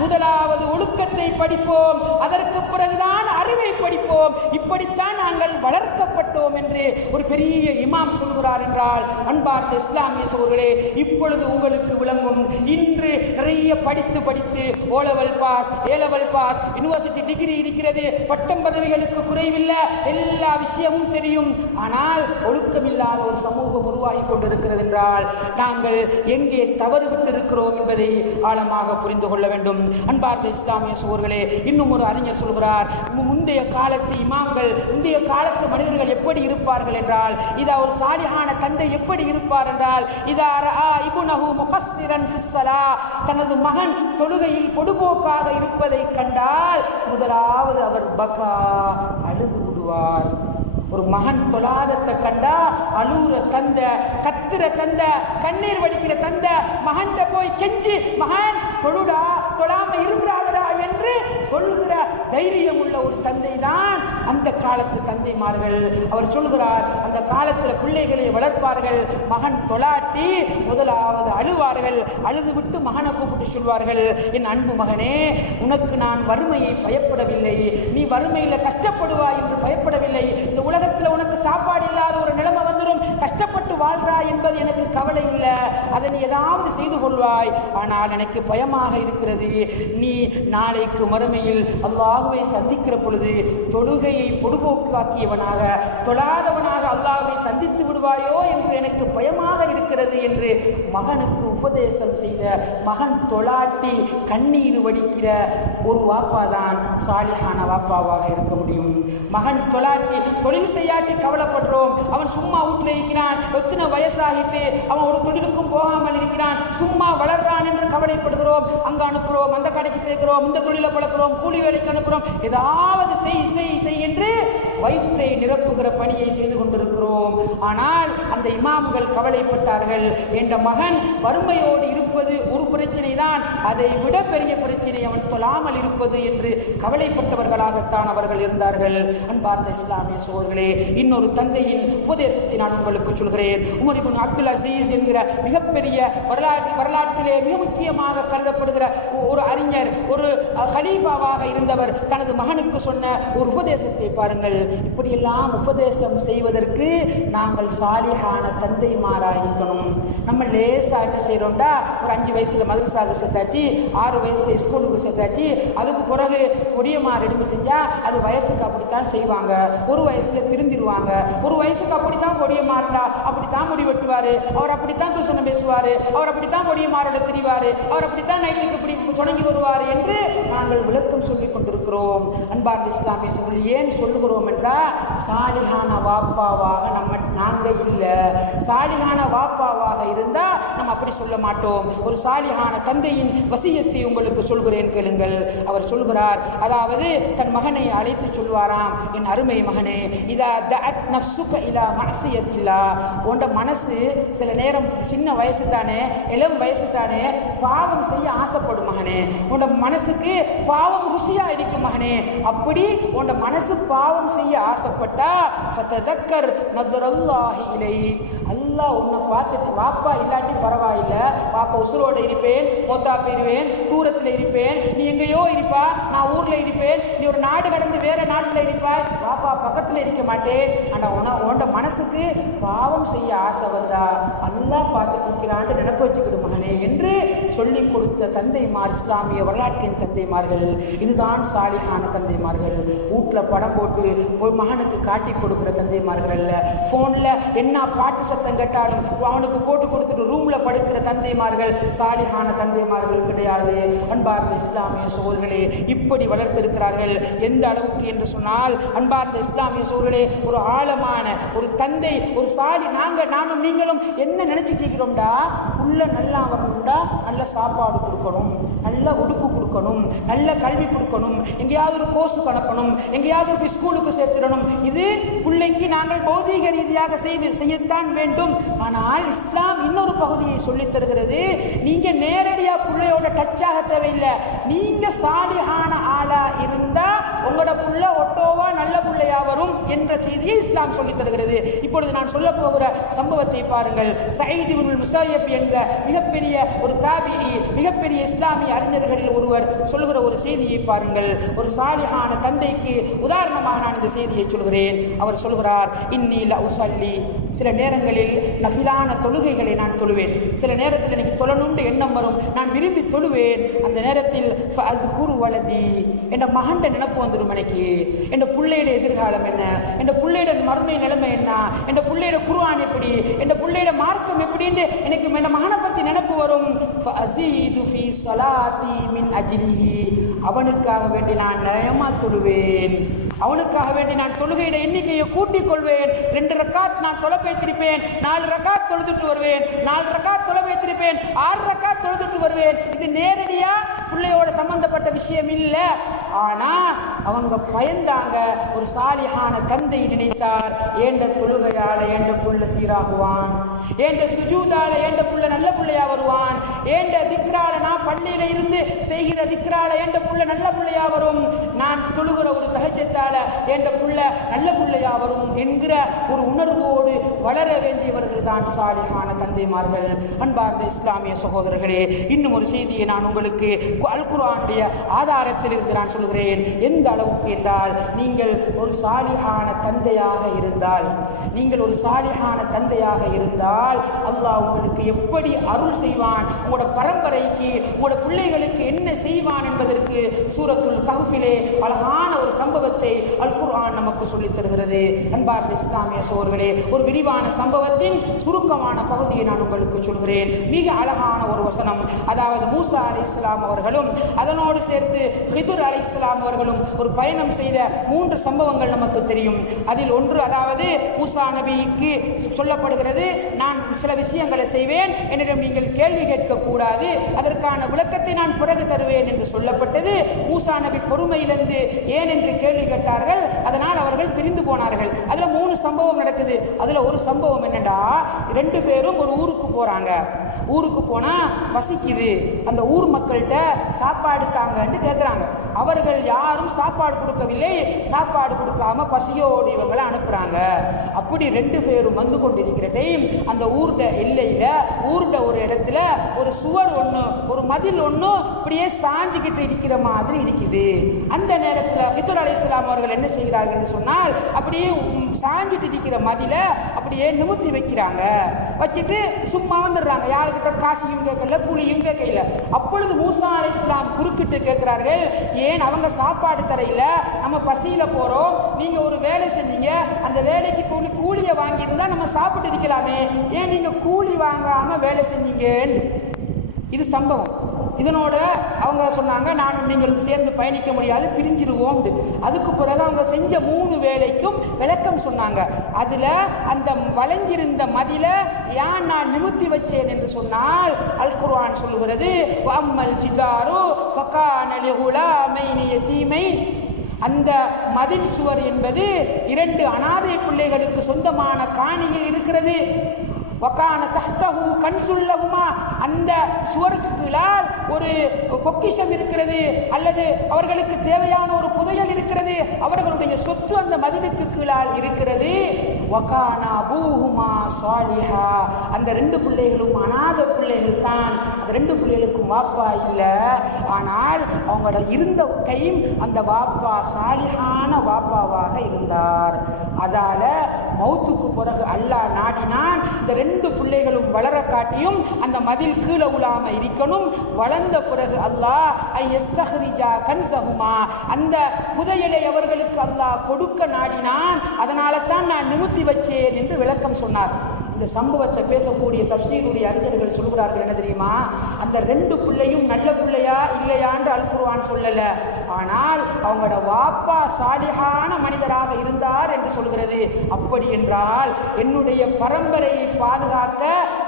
முதலாவது ஒழுக்கத்தை படிப்போம், அதற்கு பிறகுதான் அறிவை படிப்போம். இப்படித்தான் நாங்கள் வளர்க்கப்பட்டோம் என்று ஒரு பெரிய இமாம் சொல்கிறார் என்றால், அன்பார்ந்த இஸ்லாமிய சகோதரர்களே, இப்பொழுது உங்களுக்கு விளங்கும். இன்று நிறைய படித்து படித்து O level pass, A level pass, university degree இருக்கிறது, பட்டம் பதவிகளுக்கு குறைவில்லை, எல்லா விஷயமும் தெரியும். ஆனால் ஒழுக்கமில்லாத ஒரு சமூகம் உருவாகி கொண்டிருக்கிறது என்றால் நாங்கள் எங்கே தவறு விட்டு இருக்கிறோம் என்பதை ஆழமாக புரிந்து கொள்ள வேண்டும். அன்பார்ந்த இஸ்லாமிய சகோதரர்களே, இன்னும் ஒரு அறிஞர் சொல்கிறார், முந்தைய காலத்து இமாம்கள், முந்தைய காலத்து மனிதர்கள் எப்படி இருப்பார்கள் என்றால், இதா ஒரு சாலிஹான தந்தை எப்படி இருப்பார் என்றால், இதா ரஆ இப்னஹு முகஸ்ஸிரன் ஃபிஸ்ஸலா, தனது மகன் தொழுகையில் பொடுபோக்காக இருப்பதை கண்டால் முதலாவது அவர் பகா, அழுது விடுவார். ஒரு மகன் தொழாதத்தை கண்டா அழுற தந்த, கத்துற தந்த, கண்ணீர் வடிக்கிற தந்த மகன்கிட்ட போய் கெஞ்சி, மகன் தொழுடா, தொழாம இருக்கிறாதடா என்று சொல்லுகிற தைரியம் உள்ள ஒரு தந்தை தான் அந்த காலத்து தந்தைமார்கள். அவர் சொல்கிறார், அந்த காலத்தில் பிள்ளைகளை வளர்ப்பார்கள், மகன் தொழாட்டி முதலாவது அழுவார்கள், அழுது விட்டு மகனை கூப்பிட்டு சொல்வார்கள், என் அன்பு மகனே, உனக்கு நான் வறுமையை பயப்படவில்லை, நீ வறுமையில் கஷ்டப்படுவாய் என்று பயப்படவில்லை, இந்த உலகத்தில் உனக்கு சாப்பாடு இல்லாத ஒரு நிலைமை வந்துடும், கஷ்டப்பட்டு வாழ்றாய் என்பது எனக்கு கவலை இல்லை, அதை நீ ஏதாவது செய்து கொள்வாய். ஆனால் எனக்கு பயமாக இருக்கிறது, நீ நாளைக்கு மறுமையில் அல்லாஹ்வை சந்திக்கிற பொழுது தொழுகையை பொடுபோக்காக்கியவனாக, தொழாதவனாக அல்லாஹ்வை சந்தித்து விடுவாயோ என்று எனக்கு பயமாக இருக்கிறது என்று மகனுக்கு உபதேசம் செய்த, மகன் தொழாட்டி கண்ணீர் வடிக்கிற ஒரு வாப்பா தான் சாலிஹான வாப்பாவாக இருக்க முடியும். மகன் தொழாட்டி, தொழில் செய்யாட்டி கவலைப்படுறோம், அவன் சும்மா வீட்டில் இருக்கிறான், எத்தனை வயசாகிட்டு அவன் ஒரு தொழிலுக்கும் போகாமல் இருக்கிறான், சும்மா வளர்றான் என்று கவலைப்படுகிறோம், அங்கே அனுப்புகிறோம், அந்த கடைக்கு சேர்க்கிறோம், இந்த தொழிலை பழக்கிறோம், கூலி வேலைக்கு அனுப்புகிறோம், ஏதாவது செய் என்று வயிற்றை நிரப்புகிற பணியை செய்து கொண்டிருக்கிறோம். ஆனால் அந்த இமாம்கள் கவலைப்பட்டார்கள், என்ற மகன் வறுமையோடு இருப்பது ஒரு பிரச்சனை தான், அதை விட பெரிய பிரச்சனை அவன் தொழாமல் இருப்பது என்று கவலைப்பட்டவர்களாகத்தான் அவர்கள் இருந்தார்கள். அன்பார்ந்த இஸ்லாமிய சகோதரர்களே, இன்னொரு தந்தையின் உபதேசத்தை நான் உங்களுக்கு சொல்கிறேன். உமர் இப்னு அப்துல் அசீஸ் என்கிற மிகப்பெரிய வரலாற்றிலே மிக முக்கியமாக கருதப்படுகிற ஒரு அறிஞர், ஒரு ஹலீஃபாவாக இருந்தவர், தனது மகனுக்கு சொன்ன ஒரு உபதேசத்தை பாருங்கள். இப்படியெல்லாம் உபதேசம் செய்வதற்கு நாங்கள் சாலிஹான தந்தைமாராயிருக்கணும். நம்ம லேசாக என்ன செய்கிறோம்டா, ஒரு 5 வயசில் மதரசாவுக்கு சேர்த்தாச்சு, 6 வயசில் ஸ்கூலுக்கு சேர்த்தாச்சு, அதுக்கு பிறகு பொடியமார் எடுமை செஞ்சால் அது வயசுக்கு அப்படித்தான் செய்வாங்க, ஒரு வயசில் திருந்திடுவாங்க, ஒரு வயசுக்கு அப்படித்தான் பொடியமாறா அப்படித்தான் முடி வெட்டுவார், அவர் அப்படித்தான் தூசணம் பேசுவார், அவர் அப்படித்தான் பொடியமாரோட திரிவார், அவர் அப்படித்தான் நைட்டுக்கு இப்படி தொடங்கி வருவார் என்று நாங்கள் விளக்கம் சொல்லிக் கொண்டிருக்கிறோம். அன்பார்ந்த இஸ்லாமிய சொல்லி ஏன் சொல்லுகிறோம் என்றால், சாலிஹான வாப்பாவாக நாங்கள் இல்லை, சாலிஹான வாப்பாவாக இருந்தால் நம்ம அப்படி சொல்ல மாட்டோம். ஒரு சாலிஹான தந்தையின் வசியத்தை உங்களுக்கு சொல்கிறேன் கேளுங்கள். அவர் சொல்கிறார், அதாவது தன் மகனை அழைத்து சொல்வாராம், என் அருமை மகனே, இதா தஅத் நஃப்ஸுக இலா மஅசியத்தில்லா, உண்ட மனசு சில நேரம் சின்ன வயசு தானே, இளம் வயசு தானே, பாவம் செய்ய ஆசைப்படும் மகனே, உண்ட மனசுக்கு பாவம் ருசியா இருக்கும் மகனே, அப்படி உண்ட மனசு பாவம் செய்ய ஆசைப்பட்டா ஃபததக்கர் நத்ரல்லாஹி இலைக், அல்லாஹ் உன்னை பார்த்துட்டு, வாப்பா இல்லாட்டி பரவாயில்லை, வாப்பா உசுரோடு இருப்பேன், மொத்தா போயிருவேன், தூரத்தில் இருப்பேன், நீ எங்கேயோ இருப்பா, நான் ஊரில் இருப்பேன், நீ ஒரு நாடு கடந்து வேற நாட்டில் இருப்பாய், வாப்பா பக்கத்தில் இருக்க மாட்டேன், ஆனால் உன்னோட மனசுக்கு பாவம் செய்ய ஆசை வந்தா அல்லாஹ் பார்த்துட்டு இருக்கிறான்னு நினைப்பு வச்சுக்கிடு மகனே என்று சொல்லி கொடுத்த தந்தைமார், இஸ்லாமிய வரலாற்றின் தந்தைமார்கள். இதுதான் சாலிஹான தந்தைமார்கள். வீட்டில் படம் போட்டு மகனுக்கு காட்டி கொடுக்குற தந்தைமார்கள் அல்ல, ஃபோனில் என்ன பாட்டு சத்தம் கேட்டாலும் அவனுக்கு போட்டு கொடுத்துட்டு ரூமில் படுக்கிற தந்தைமார்கள் சாலிஹான தந்தைமார்கள் கிடையாது. அன்பார்ந்த இஸ்லாமிய சகோதரர்களே, இப்படி வளர்த்திருக்கிறார்கள். எந்த அளவுக்கு என்று சொன்னால், அன்பார்ந்த இஸ்லாமிய சகோதரர்களே, ஒரு ஆழமான ஒரு தந்தை, ஒரு சாலி, நானும் நீங்களும் என்ன நினைச்சிட்டு இருக்கிறோம்டா, உள்ள நல்லா வரணும்டா, நல்ல சாப்பாடு கொடுக்கணும், நல்ல உடுப்பு கொடுக்கணும், நல்ல கல்வி கொடுக்கணும், எங்கேயாவது ஒரு கோர்ஸுக்கு அனுப்பணும், எங்கேயாவது ஒரு ஸ்கூலுக்கு சேர்த்துடணும். இது பிள்ளைக்கு நாங்கள் பௌதிக பௌதீக ரீதியாக செய்யத்தான் வேண்டும். ஆனால் இஸ்லாம் இன்னொரு பகுதியை சொல்லித் தருகிறது. நீங்க நேரடியா பிள்ளையோட டச்சாக தேவையில்லை. நீங்க சாலிஹான ஆளா இருந்தா உங்களோட புள்ள ஒட்டோவா நல்ல பிள்ளையா வரும் என்ற செய்தியை இஸ்லாம் சொல்லித் தருகிறது. இப்பொழுது நான் சொல்ல போகிற சம்பவத்தை பாருங்கள். சயீத் இப்னுல் முஸய்யப் என்ற மிகப்பெரிய ஒரு தாபிஈ, மிகப்பெரிய இஸ்லாமிய அறிஞர்களில் ஒருவர் சொல்கிற ஒரு செய்தியை பாருங்கள். ஒரு சாலிஹான தந்தைக்கு உதாரணமாக நான் இந்த செய்தியை சொல்கிறேன். அவர் சொல்கிறார், இன்னி ல உஸல்லி, சில நேரங்களில் நஃபிலான தொழுகைகளை நான் தொழுவேன். சில நேரத்தில் எனக்கு தொழணுண்டு எண்ணம் வரும், நான் விரும்பி தொழுவேன். அந்த நேரத்தில் ஃபஅذ்குரு வலதி, என் மகண்ட நினைப்பு வந்துடும். எனக்கு என் பிள்ளையோட எதிர்காலம் என்ன, என் பிள்ளையோட மறுமை நிலைமை என்ன, என் பிள்ளையோட குர்ஆன் எப்படி, என் பிள்ளையோட மார்க்கம் எப்படின்னு எனக்கு என் மகனை பற்றி நினைப்பு வரும். ஃபஅஸீது ஃபீ ஸலாத்தி மின் அஜ்லிஹி, அவனுக்காக வேண்டி நான் நியாயமா தொழுவேன். அவனுக்காக வேண்டி நான் தொழுகையிட எண்ணிக்கையை கூட்டிக் கொள்வேன். 2 ரக்காத் நான் தொலை வைத்திருப்பேன், 4 ரக்காத் தொழுதுட்டு வருவேன், 4 ரக்காத் தொலை வைத்திருப்பேன், 6 ரக்காத் தொழுதுட்டு வருவேன். இது நேரடியா பிள்ளையோட சம்பந்தப்பட்ட விஷயம் இல்லை. ஆனா அவங்க பயந்தாங்க. ஒரு சாலிஹான தந்தை நினைத்தார், ஏண்ட தொழுகையால ஏண்ட புள்ள சீராகுவான், ஏண்ட சுஜூதால ஏண்ட புள்ள நல்ல பிள்ளையா வருவான், ஏண்ட திக்ரால நான் பள்ளியில இருந்து செய்கிற திக்ரால ஏண்ட புள்ள நல்ல பிள்ளையா வரும், நான் தொழுகிற ஒரு தஹஜ்ஜத்தால ஏண்ட புள்ள நல்ல பிள்ளையா வரும் என்கிற ஒரு உணர்வோடு வளர வேண்டியவர்கள் தான் சாலிஹான தந்தைமார்கள். அன்பார்ந்த இஸ்லாமிய சகோதரர்களே, இன்னும் ஒரு செய்தியை நான் உங்களுக்கு அல் குர்ஆனுடைய ஆதாரத்தில் இருந்து நான் சொல்கிறேன். எந்த அளவுக்கு என்றால், நீங்கள் ஒரு சாலிஹான தந்தையாக இருந்தால், நீங்கள் ஒரு சாலிஹான தந்தையாக இருந்தால் அல்லாஹ் உங்களுக்கு எப்படி அருள் செய்வான், உங்களோட பரம்பரைக்கு உங்களோட பிள்ளைகளுக்கு என்ன செய்வான் என்பதற்கு சூரத்துல் கஹ்ஃபிலே அழகான ஒரு சம்பவத்தை அல் குர்ஆன் நமக்கு சொல்லித் தருகிறது. அன்பார்ந்த இஸ்லாமிய சகோதரர்களே, ஒரு விரிவான சம்பவத்தின் சுருக்கமான பகுதியை நான் உங்களுக்கு சொல்கிறேன். மிக அழகான ஒரு வசனம். அதாவது மூசா அலைஹிஸ்ஸலாம் அவர்களும் அதனோடு சேர்த்து ஹிதுர் அலைஹிஸ்ஸலாம் அவர்களும் ஒரு பயணம் செய்த 3 சம்பவங்கள் நமக்கு தெரியும். அதில் ஒன்று, அதாவது மூசா நபிக்கு சொல்லப்படுகிறது, நான் சில விஷயங்களை செய்வேன், என்னிடம் நீங்கள் கேள்வி கேட்கக்கூடாது, அதற்கான விளக்கத்தை நான் பிறகு தருவேன் என்று சொல்லப்பட்டது. மூசா நபி பொறுமையிலிருந்து ஏன் என்று கேள்வி கேட்டார்கள். அதனால் அவர்கள் பிரிந்து போனார்கள். அதில் 3 சம்பவம் நடக்குது. அதில் ஒரு சம்பவம் என்னடா, 2 பேரும் ஒரு ஊருக்கு போறாங்க. ஊருக்கு போனா பசிக்குது, அந்த ஊர் மக்கள்கிட்ட சாப்பாடு தாங்கன்னு கேட்குறாங்க. அவர்கள் யாரும் சாப்பாடு கொடுக்கவில்லை. சாப்பாடு கொடுக்காம பசியோடு இவங்களை அனுப்புறாங்க. அப்படி 2 பேரும் வந்து கொண்டிருக்கிற டைம் அந்த ஊர்ட எல்லையில, ஊர்ட ஒரு இடத்துல ஒரு சுவர் ஒன்று, ஒரு மதில் ஒன்று அப்படியே சாஞ்சிக்கிட்டு இருக்கிற மாதிரி இருக்குது. அந்த நேரத்தில் ஹிதுர் அலைஹிஸ்ஸலாம் அவர்கள் என்ன செய்கிறார்கள் என்று சொன்னால், அப்படியே சாஞ்சிட்டு இருக்கிற மதில அப்படியே நிமித்தி வைக்கிறாங்க. வச்சுட்டு சும்மா வந்துடுறாங்க. யாருக்கிட்ட காசியும் கேட்கல, கூலியும் கேட்கல. அப்பொழுது மூசா அலைஹிஸ்ஸலாம் குறுக்கிட்டு கேட்கிறார்கள், ஏன் அவங்க சாப்பாடு தரையில, நம்ம பசியில போறோம், நீங்க ஒரு வேலை செஞ்சீங்க, அந்த வேலைக்கு கூலியை வாங்கியிருந்தா நம்ம சாப்பிட்டு இருக்கலாமே, ஏன் நீங்க கூலி வாங்காம வேலை செஞ்சீங்க? இது சம்பவம். இதனோட அவங்க சொன்னாங்க, நானும் நீங்கள் சேர்ந்து பயணிக்க முடியாது, பிரிஞ்சிருவோம். அதுக்கு பிறகு அவங்க செஞ்ச 3 வேலைக்கும் விளக்கம் சொன்னாங்க. அதில் அந்த வளைஞ்சிருந்த மதில ஏன் நான் நிமித்தி வச்சேன் என்று சொன்னால், அல் குர்ஆன் சொல்கிறது, வஅம்மல் ஜிதாரு ஃபகான லிகுலாமைனி யதீமைன், அந்த மதில் சுவர் என்பது 2 அனாதை பிள்ளைகளுக்கு சொந்தமான காணியில் இருக்கிறது. வகான தஹ்தஹு கன்சுல்லஹுமா, அந்த சுவருக்கு கீழால் ஒரு பொக்கிஷம் இருக்கிறது, அல்லது அவர்களுக்கு தேவையான ஒரு புதையல் இருக்கிறது, அவர்களுடைய சொத்து அந்த மதிலுக்கு கீழால் இருக்கிறது. வகான அபூஹுமா சாலிஹா, அந்த 2 பிள்ளைகளும் அனாதை பிள்ளைகள் தான். அந்த 2 பிள்ளைகளுக்கும் வாப்பா இல்லை. ஆனால் அவங்களோட இருந்த கையும் அந்த வாப்பா சாலிஹான வாப்பாவாக இருந்தார். அதால மௌத்துக்கு பிறகு அல்லாஹ் நாடினான், இந்த 2 பிள்ளைகளும் வளர காட்டியும் அந்த மதில் கீழே உலாம இருக்கணும். வளர்ந்த பிறகு அல்லாஹ் ஐயஸ்தஹ்ரிஜா கன்ஸஹுமா, அந்த புதையலை அவர்களுக்கு அல்லாஹ் கொடுக்க நாடினான். அதனால தான் நான் நிமித்தி வச்சேன் என்று விளக்கம் சொன்னார். இந்த சம்பவத்தை பேசக்கூடிய தஃப்சீருடைய அறிஞர்கள் சொல்கிறார்கள், என்ன தெரியுமா, அந்த 2 பிள்ளையும் நல்ல பிள்ளையா இல்லையான்னு அல் குர்ஆன் சொல்லல, ஆனால் அவங்களோட வாப்பா சாலிஹான மனிதராக இருந்தார் என்று சொல்கிறது. அப்படி என்றால் என்னுடைய பரம்பரையை பாதுகாக்க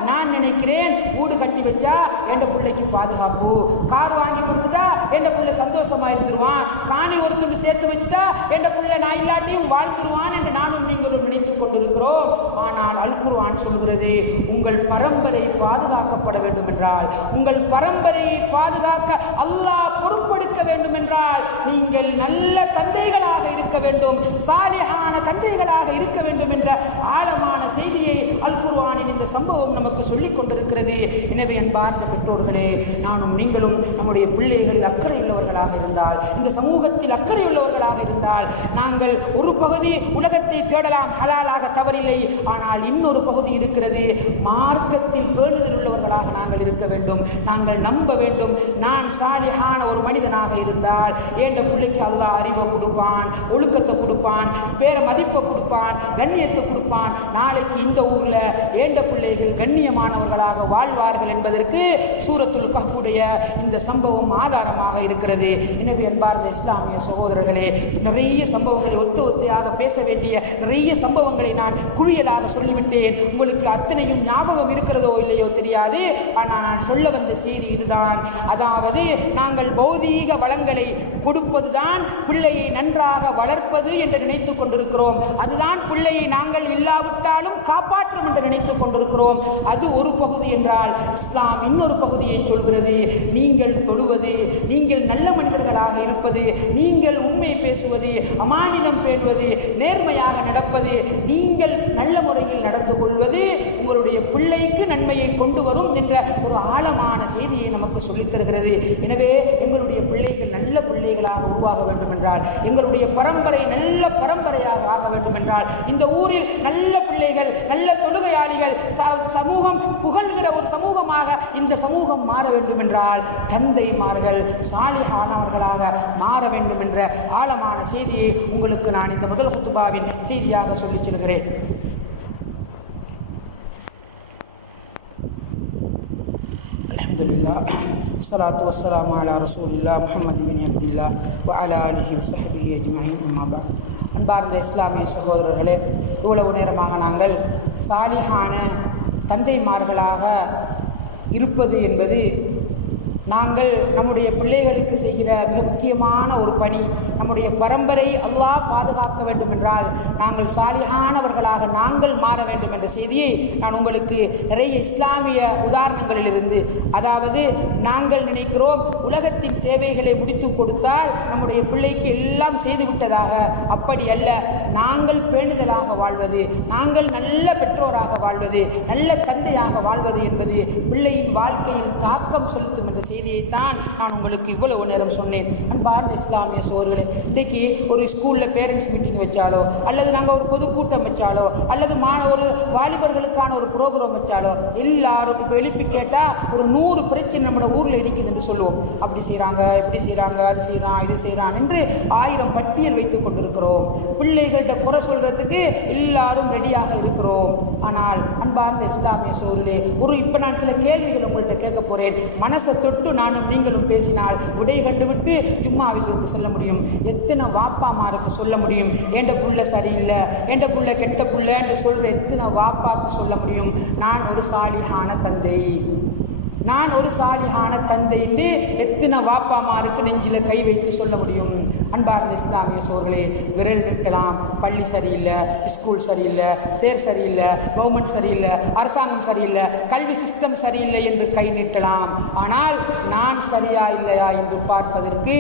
நான் நினைக்கிறேன் வீடு கட்டி வச்சா என் பிள்ளைக்கு பாதுகாப்பு, கார் வாங்கி கொடுத்துட்டா என் பிள்ளை சந்தோஷமா இருந்துருவான், காணி ஒருத்தர் சேர்த்து வச்சுட்டா என் பிள்ளை நான் இல்லாட்டியும் வாழ்ந்துருவான் என்று நானும் நீங்களும் நினைத்துக் கொண்டிருக்கிறோம். ஆனால் அல் குர்ஆன் சொல்கிறது, உங்கள் பரம்பரை பாதுகாக்கப்பட வேண்டும் என்றால், உங்கள் பரம்பரையை பாதுகாக்க அல்லாஹ் பொறுப்பெடுக்க வேண்டும் என்றால் நீங்கள் நல்ல தந்தைகளாக இருக்க வேண்டும், சாலிஹான தந்தைகளாக இருக்க வேண்டும் என்ற ஆழமான செய்தியை அல் குர்ஆனின் இந்த சம்பவம் நமக்கு சொல்லிக் கொண்டிருக்கிறது. எனவே அன்பார்ந்த பெற்றோர்களே, நானும் நீங்களும் நம்முடைய பிள்ளைகளில் அக்கறை உள்ளவர்களாக இருந்தால், இந்த சமூகத்தில் அக்கறை உள்ளவர்களாக இருந்தால், நாங்கள் ஒரு பகுதி உலகத்தை தேடலாம், ஹலாலாக தவறில்லை. ஆனால் இன்னொரு பகுதி இருக்கிறது, மார்க்கத்தில் பேணுதல் உள்ளவர்களாக நாங்கள் இருக்க வேண்டும். நாங்கள் நம்ப வேண்டும், நான் சாலிஹான ஒரு மனிதனாக இருந்தால் என் பிள்ளைக்கு அல்லாஹ் அறிவை கொடுப்பான், ஒழுக்கத்தை கொடுப்பான், பேர மதிப்பை கொடுப்பான், கண்ணியத்தை கொடுப்பான். நாளைக்கு இந்த ஊர்ல ஏண்ட பிள்ளைகள் கண்ணியமானவர்களாக வாழ்வார்கள் என்பதற்கு சூரத்துல் கஹ்ஃபுடைய இந்த சம்பவம் ஆதாரமாக இருக்கிறது. எனவே அன்பார்ந்த இஸ்லாமிய சகோதரர்களே, நிறைய சம்பவங்களை ஒத்தையாக பேச வேண்டிய நிறைய சம்பவங்களை நான் குழியலாக சொல்லிவிட்டேன். உங்களுக்கு அத்தனையும் ஞாபகம் இருக்கிறதோ இல்லையோ தெரியாது. ஆனால் நான் சொல்ல வந்த செய்தி இதுதான். அதாவது நாங்கள் பௌதீக வளங்களை கொடுப்பதுதான் பிள்ளையை நன்றாக வளர்ப்பது என்று நினைத்துக் கொண்டிருக்கிறோம். அதுதான் பிள்ளையை நாங்கள் இல்லாவிட்டாலும் காப்பாற்றும் என்று நினைத்துக் கொண்டிருக்கிறோம். அது ஒரு பகுதி என்றால், இஸ்லாம் இன்னொரு பகுதியை சொல்கிறது. நீங்கள் தொழுவது, நீங்கள் நல்ல மனிதர்களாக இருப்பது, நீங்கள் உண்மை பேசுவது, அமானிதம் பேணுவது, நேர்மையாக நடப்பது, நீங்கள் நல்ல முறையில் நடந்து கொள்வது உங்களுடைய பிள்ளைக்கு நன்மையை கொண்டு வரும் என்ற ஒரு ஆழமான செய்தியை நமக்கு சொல்லித் தருகிறது. எனவே எங்களுடைய பிள்ளைகள் நல்ல பிள்ளைகளாக உருவாக வேண்டும் என்றால், எங்களுடைய பரம்பரை நல்ல பரம்பரையாக ஆக வேண்டும் என்றால், இந்த ஊரில் நல்ல பிள்ளைகள், நல்ல தொழுகையாளிகள், சமூகம் புகழ்கிற ஒரு சமூகமாக இந்த சமூகம் மாற வேண்டும் என்றால், தந்தைமார்கள் சாலிஹானவர்களாக மாற வேண்டும் என்ற ஆழமான செய்தியை உங்களுக்கு நான் இந்த முதல் குத்துபாவின் செய்தியாக சொல்லிச் செல்கிறேன். الصلاة والسلام على رسول الله محمد بن عبد الله وعلى آله وصحبه أجمعين أما بعد. அன்பார்ந்த இஸ்லாமிய சகோதரர்களே, இவ்வளவு நேரமாக நாங்கள் சாலிஹான தந்தைமார்களாக இருப்பது என்பது நாங்கள் நம்முடைய பிள்ளைகளுக்கு செய்கிற மிக முக்கியமான ஒரு பணி. நம்முடைய பரம்பரை அல்லாஹ் பாதுகாக்க வேண்டும் என்றால் நாங்கள் சாலிஹானவர்களாக நாங்கள் மாற வேண்டும் என்ற செய்தியை நான் உங்களுக்கு நிறைய இஸ்லாமிய உதாரணங்களிலிருந்து, அதாவது நாங்கள் நினைக்கிறோம் உலகத்தின் தேவைகளை முடித்து கொடுத்தால் நம்முடைய பிள்ளைக்கு எல்லாம் செய்துவிட்டதாக. அப்படி அல்ல. நாங்கள் பேணுதலாக வாழ்வது, நாங்கள் நல்ல பெற்றோராக வாழ்வது, நல்ல தந்தையாக வாழ்வது என்பது பிள்ளையின் வாழ்க்கையில் தாக்கம் செலுத்தும் என்ற செய்தியைத்தான் நான் உங்களுக்கு இவ்வளவு நேரம் சொன்னேன். அன்பார்ந்த இஸ்லாமிய சோர்களே, இன்றைக்கு ஒரு ஸ்கூலில் பேரண்ட்ஸ் மீட்டிங் வச்சாலோ, அல்லது நாங்கள் ஒரு பொதுக்கூட்டம் வச்சாலோ, அல்லது ஒரு வாலிபர்களுக்கான ஒரு ப்ரோக்ராம் வச்சாலோ, எல்லாரும் இப்போ எழுப்பி கேட்டால் ஒரு 100 பிரச்சனை நம்ம ஊரில் இருக்குது என்று சொல்லுவோம். அப்படி செய்கிறாங்க, இப்படி செய்கிறாங்க, அது செய்கிறான், இது செய்கிறான் என்று 1000 பட்டியல் வைத்துக் கொண்டிருக்கிறோம். பிள்ளைகள்கிட்ட குறை சொல்றதுக்கு எல்லாரும் ரெடியாக இருக்கிறோம். ஆனால் அன்பார்ந்த இஸ்லாமிய சோர்களே, இப்போ நான் சில கேள்விகள் உங்கள்கிட்ட கேட்க போறேன். மனசை தொட்டு நானும் நீங்களும் பேசினால் விடை கண்டுவிட்டு ஜும்மாவில் இருந்து சொல்ல முடியும். எத்தனை வாப்பாமாருக்கு சொல்ல முடியும் என்ற புள்ள சரியில்லை, என்ற புள்ள கெட்ட புள்ள என்று சொல்ற எத்தனை வாப்பாக்கு சொல்ல முடியும் நான் ஒரு சாலிஹான தந்தை, நான் ஒரு சாலிஹான தந்தை என்று எத்தனை வாப்பாமாருக்கு நெஞ்சில கை வைத்து சொல்ல முடியும்? அன்பார்ந்த இஸ்லாமிய சோர்களே, விரல் நிற்கலாம். பள்ளி சரியில்லை, ஸ்கூல் சரியில்லை, சேர் சரியில்லை, கவர்மெண்ட் சரியில்லை, அரசாங்கம் சரியில்லை, கல்வி சிஸ்டம் சரியில்லை என்று கை நீட்டலாம். ஆனால் நான் சரியா இல்லையா என்று பார்ப்பதற்கு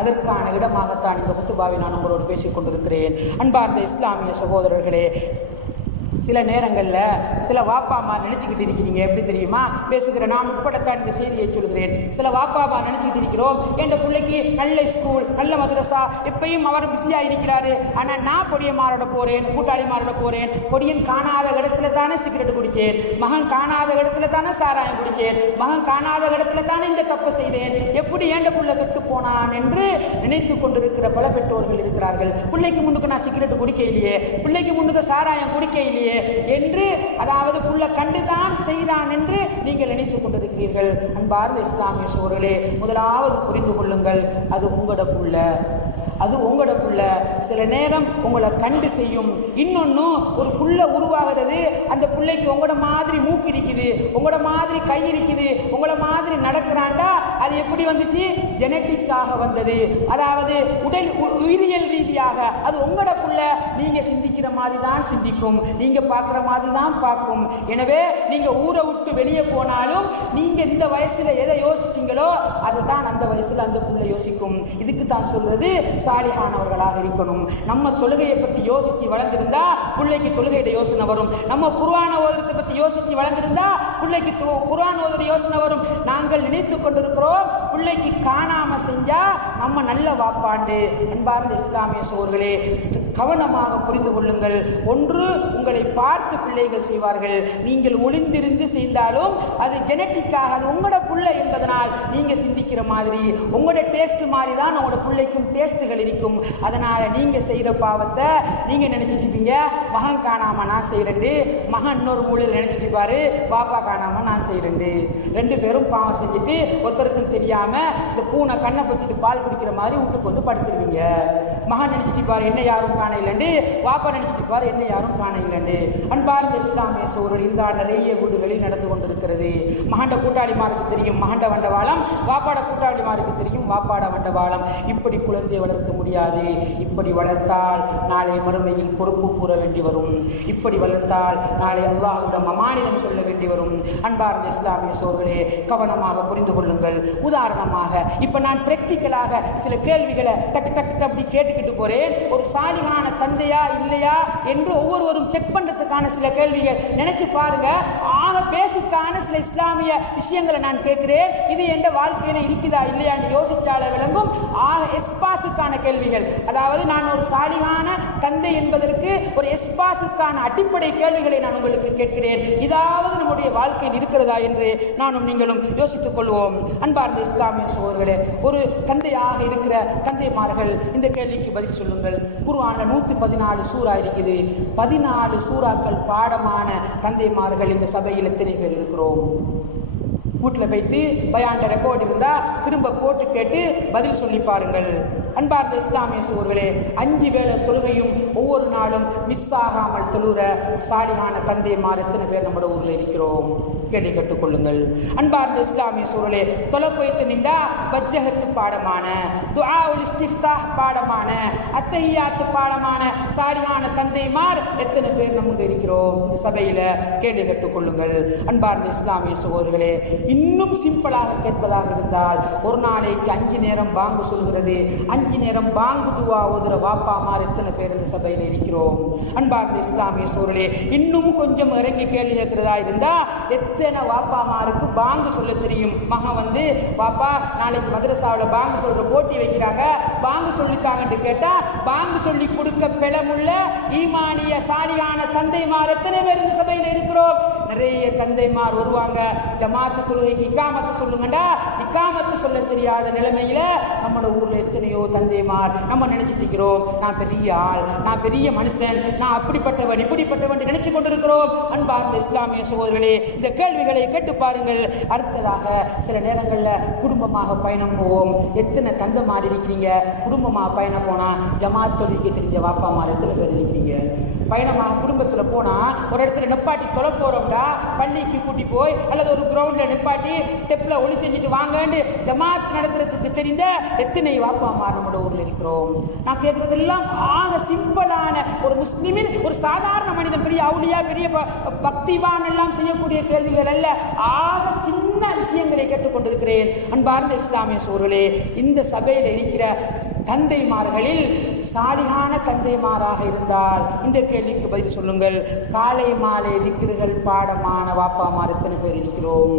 அதற்கான இடமாகத்தான் இந்த குத்துபாவை நான் உங்களோடு பேசிக் கொண்டிருக்கிறேன். அன்பார்ந்த இஸ்லாமிய சகோதரர்களே, சில நேரங்களில் சில வாப்பாமா நினச்சிக்கிட்டு இருக்கிறீங்க. எப்படி தெரியுமா? பேசுகிற நான் உட்படத்தான் இந்த செய்தியை சொல்கிறேன். சில வாப்பாமா நினச்சிக்கிட்டு இருக்கிறோம், என் பிள்ளைக்கு நல்ல ஸ்கூல், நல்ல மதரசா, எப்பயும் அவர் பிஸியாக இருக்கிறாரு. ஆனால் நான் பொடியமாரோட போகிறேன், கூட்டாளிமாரோட போகிறேன். பொடியன் காணாத இடத்துல தானே சிகரெட் குடித்தேன், மகன் காணாத இடத்துல தானே சாராயம் குடித்தேன், மகன் காணாத இடத்துல தானே இந்த தப்பு செய்தேன், எப்படி ஏண்ட புள்ள கெட்டு போனான் என்று நினைத்து கொண்டிருக்கிற பல பெற்றோர்கள் இருக்கிறார்கள். பிள்ளைக்கு முன்னுக்கு நான் சிகரெட் குடிக்க இல்லையே, பிள்ளைக்கு முன்னுக்கு சாராயம் குடிக்க இல்லையே என்று, அதாவது புள்ள கண்டுதான் செய்கிறான் என்று நீங்கள் நினைத்துக் கொண்டிருக்கிறீர்கள். அன்பார்ந்த இஸ்லாமிய சோர்களே, முதலாவது புரிந்து கொள்ளுங்கள், அது உங்களோட புள்ள, அது உங்களோட புள்ள. சில நேரம் உங்களை கண்டு செய்யும். இன்னொன்று, ஒரு புள்ள உருவாகிறது, அந்த பிள்ளைக்கு உங்களோட மாதிரி மூக்கு இருக்குது, உங்களோட மாதிரி கை இருக்குது, உங்களோட மாதிரி நடக்கிறாண்டா அது எப்படி வந்துச்சு? ஜெனட்டிக்காக வந்தது. அதாவது உயிரியல் ரீதியாக அது உங்களோட புள்ள. நீங்க சிந்திக்கிற மாதிரி தான் சிந்திக்கும், நீங்க பார்க்குற மாதிரி தான் பார்க்கும். எனவே நீங்க ஊரை விட்டு வெளியே போனாலும் நீங்க இந்த வயசுல எதை யோசிச்சீங்களோ அதை தான் அந்த வயசுல அந்த புள்ள யோசிக்கும். இதுக்கு தான் சொல்றது சாலிஹானவர்களாக இருக்கணும். நம்ம தொழுகையை பற்றி யோசிச்சு வளர்ந்திருந்தா பிள்ளைக்கு தொழுகையோட யோசனை வரும். நம்ம குர்ஆன் ஓதுறதை பற்றி யோசிச்சு வளர்ந்திருந்தா பிள்ளைக்கு குர்ஆன் ஓதுற யோசனை வரும். நாங்கள் நினைத்து கொண்டிருக்கிறோம் பிள்ளைக்கு காணாம செஞ்சா நம்ம நல்ல வாப்பாண்டு. அன்பார்ந்த இஸ்லாமிய சோர்களே, கவனமாக புரிந்து கொள்ளுங்கள். ஒன்று, உங்களை பார்த்து பிள்ளைகள் செய்வார்கள். நீங்கள் ஒளிந்திருந்து செய்தாலும் அது ஜெனட்டிக்காக, அது உங்களோட பிள்ளை என்பதனால் நீங்க சிந்திக்கிற மாதிரி உங்களோட டேஸ்ட் மாதிரி தான் உங்களோட பிள்ளைக்கும் டேஸ்ட்டுகள் இருக்கும். அதனால நீங்க செய்யற பாவத்தை நீங்க நினைச்சிட்டு இருப்பீங்க, மகன் காணாம நான் செய்யறேன், மகன் இன்னொரு மூலையில் நினைச்சிட்டு இருப்பாரு, பாப்பா காணாம நான் செய்யறேன். ரெண்டு பேரும் பாவம் செஞ்சுட்டு ஒருத்தருக்கும் தெரியாம இந்த பூனை கண்ணை பத்திட்டு பால் குடிக்கிற மாதிரி விட்டு கொண்டு படுத்துருவீங்க. மகன் நினைச்சிட்டு பாரு என்ன யாரும் காண இல்லைண்டு, வாப்பா நினைச்சிட்டு பாரு என்ன யாரும் காண இல்லைண்டு. அன்பார்ந்த இஸ்லாமிய சோழர் இதுதான் நிறைய வீடுகளில் நடந்து கொண்டிருக்கிறது. மகண்ட கூட்டாளிமாருக்கு தெரியும் மகண்ட வண்டவாளம், வாப்பாட கூட்டாளிமாருக்கு தெரியும் வாப்பாட வண்டவாளம். இப்படி குழந்தையை வளர்க்க முடியாது. இப்படி வளர்த்தால் நாளை மறுமையில் பொறுப்பு கூற வேண்டி வரும். இப்படி வளர்த்தால் நாளை அல்லாஹ்விடம் அமானிதம் சொல்ல வேண்டி வரும். அன்பார்ந்த இஸ்லாமிய சோழர்களே, கவனமாக புரிந்து கொள்ளுங்கள். உதாரணமாக இப்ப நான் பிராக்டிக்கலாக சில கேள்விகளை டக்கு டக்கு அப்படி கேட்டுக்கிட்டு போறேன். ஒரு சாலிகான தந்தையா இல்லையா என்று ஒவ்வொருவரும் செக் பண்றதுக்கான சில கேள்விகள் நினைச்சு பாருங்க. ஆக பேசிக்கான சில இஸ்லாமிய விஷயங்களை நான் கேட்கிறேன். இது என்ற வாழ்க்கையில இருக்குதா இல்லையான்னு யோசிச்சால விளங்கும். ஆக எஸ்பாஸுக்கான கேள்விகள், அதாவது நான் ஒரு சாலிகான தந்தை என்பதற்கு ஒரு எஸ்பாஸுக்கான அடிப்படை கேள்விகளை நான் உங்களுக்கு கேட்கிறேன். இதாவது நம்முடைய வாழ்க்கையில் இருக்கிறதா என்று நானும் நீங்களும் யோசித்துக் கொள்வோம். அன்பார்ந்த இஸ்லாமிய சோழர்களே, ஒரு தந்தையாக இருக்கிற தந்தைமார்கள் இந்த கேள்விக்கு பதில் சொல்லுங்கள். குர்ஆன்ல 114 சூறா இருக்குது. 14 சூறாக்கள் பாடமான தந்தைமார்கள் இந்த சபையில் எத்தனை பேர் இருக்கிறோம்? வீட்டில் வைத்து பயாண்ட ரெக்கார்டு இருந்தால் திரும்ப போட்டு கேட்டு பதில் சொல்லி பாருங்கள். அன்பார்ந்த இஸ்லாமிய சோர்களே, 5 வேளை தொழுகையும் ஒவ்வொரு நாளும் மிஸ் ஆகாமல் தொழுகிற சாலிகான தந்தைமார் எத்தனை பேர் நம்ம ஊரில் இருக்கிறோம்? கேள்வி கேட்டுக்கொள்ளுங்கள். அன்பார்ந்த இஸ்லாமிய சோர்களே, தொலைப்பைத்து நின்றா வஜ்ஜஹத்து பாடமான, துஆஉல் இஸ்திஃப்தாஹ் பாடமான, அத்தஹியாத்து பாடமான சாலிகான தந்தைமார் எத்தனை பேர் நம்ம இருக்கிறோம்? இந்த சபையில் கேள்வி கேட்டுக்கொள்ளுங்கள். அன்பார்ந்த இஸ்லாமிய சோர்களே, இன்னும் சிம்பிளாக கேட்பதாக இருந்தால் ஒரு நாளைக்கு 5 நேரம் பாங்கு சொல்கிறது, 5 நேரம் பாங்கு துவா ஓதுற வாப்பாமார் எத்தனை பேர் இந்த சபையில் இருக்கிறோம்? அன்பார்ந்த இஸ்லாமிய சோழர்களே, இன்னும் கொஞ்சம் இறங்கி கேள்வி கேட்கிறதா இருந்தா எத்தனை வாப்பாமாருக்கு பாங்கு சொல்ல தெரியும்? மகன் வந்து பாப்பா நாளைக்கு மதரசாவில் பாங்கு சொல்ற போட்டி வைக்கிறாங்க, பாங்கு சொல்லித்தாங்கன்னு கேட்டா பாங்கு சொல்லி கொடுக்க பெலமுள்ள ஈமானிய சாலியான தந்தைமார் எத்தனை பேர் இந்த சபையில் இருக்கிறோம்? நிறைய தந்தைமார் வருவாங்க, ஜமாத்து தொழுகைக்கு இக்காமத்து சொல்லுங்கண்டா இக்காமத்து சொல்ல தெரியாத நிலைமையில நம்மளோட ஊர்ல எத்தனையோ தந்தைமார் நம்ம நினைச்சிட்டு இருக்கிறோம், நான் பெரிய ஆள், நான் பெரிய மனுஷன், நான் அப்படிப்பட்டவன் இப்படிப்பட்டவன் நினைச்சு கொண்டிருக்கிறோம். அன்பார்ந்த இஸ்லாமிய சகோதரர்களே, இந்த கேள்விகளை கேட்டு பாருங்கள். அடுத்ததாக சில நேரங்களில் குடும்பமாக பயணம் போவோம். எத்தனை தந்தைமார் இருக்கிறீங்க? குடும்பமாக பயணம் போனா ஜமாத் தொழுகைக்கு தெரிஞ்ச வாப்பாமார் எத்தனை பேர் இருக்கிறீங்க? பயணமாக குடும்பத்தில் போனால் ஒரு இடத்துல நிப்பாட்டி தொலை போகிறோம்டா, பள்ளிக்கு கூட்டி போய் அல்லது ஒரு கிரவுண்டில் நிப்பாட்டி டெப்பில் ஒளி செஞ்சுட்டு வாங்கன்னு ஜமாத் நடத்துறதுக்கு தெரிந்த எத்தனை வாப்பாமா நம்மளோட ஊரில் இருக்கிறோம்? நான் கேட்குறதெல்லாம் ஆக சிம்பிளான ஒரு முஸ்லிமின் ஒரு சாதாரண மனிதன், பெரிய அவுலியா பெரிய பக்திவான் எல்லாம் செய்யக்கூடிய கேள்விகள் அல்ல, ஆக சின்ன விஷயங்களை கேட்டுக்கொண்டிருக்கிறேன். அன்பார்ந்த இஸ்லாமிய சோழர்களே, இந்த சபையில் இருக்கிற தந்தைமார்களில் சாலிகான தந்தைமாராக இருந்தால் இந்த கேள்விக்கு பதில் சொல்லுங்கள். காலை மாலை திக்ருகள் பாடமான வாப்பாமார் எத்தனை பேர் இருக்கிறோம்?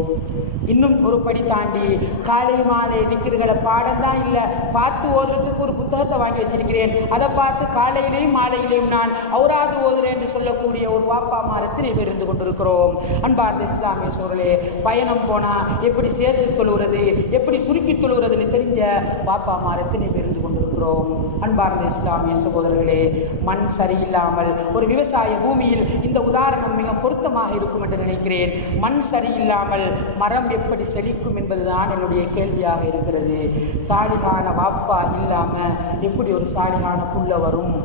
இன்னும் ஒரு படி தாண்டி காலை மாலை திக்ருகளை பாடம் தான் இல்லை, பார்த்து ஓதுறதுக்கு ஒரு புத்தகத்தை வாங்கி வச்சிருக்கிறேன், அதை பார்த்து காலையிலையும் மாலையிலையும் நான் அவுராது ஓதுறேன் என்று சொல்லக்கூடிய ஒரு வாப்பாமார் எத்தனை பேர் இருந்து கொண்டிருக்கிறோம்? அன்பார்ந்த இஸ்லாமிய சோழர்களே, பயணம் போனால் எப்படி சேர்த்து தொழுகிறது, எப்படி சுருக்கி தொழுகிறதுன்னு தெரிஞ்ச வாப்பாமார் எத்தனை பேர் இருந்து கொண்டிருக்கிறோம்? கொள்கிறோம். அன்பார்ந்த இஸ்லாமிய சகோதரர்களே, மண் சரியில்லாமல் ஒரு விவசாய பூமியில் இந்த உதாரணம் மிக பொருத்தமாக இருக்கும் என்று நினைக்கிறேன். மண் சரியில்லாமல் மரம் எப்படி செழிக்கும் என்பதுதான் என்னுடைய கேள்வியாக இருக்கிறது. சாலிகான வாப்பா இல்லாமல் எப்படி ஒரு சாலிகான புள்ள வரும்?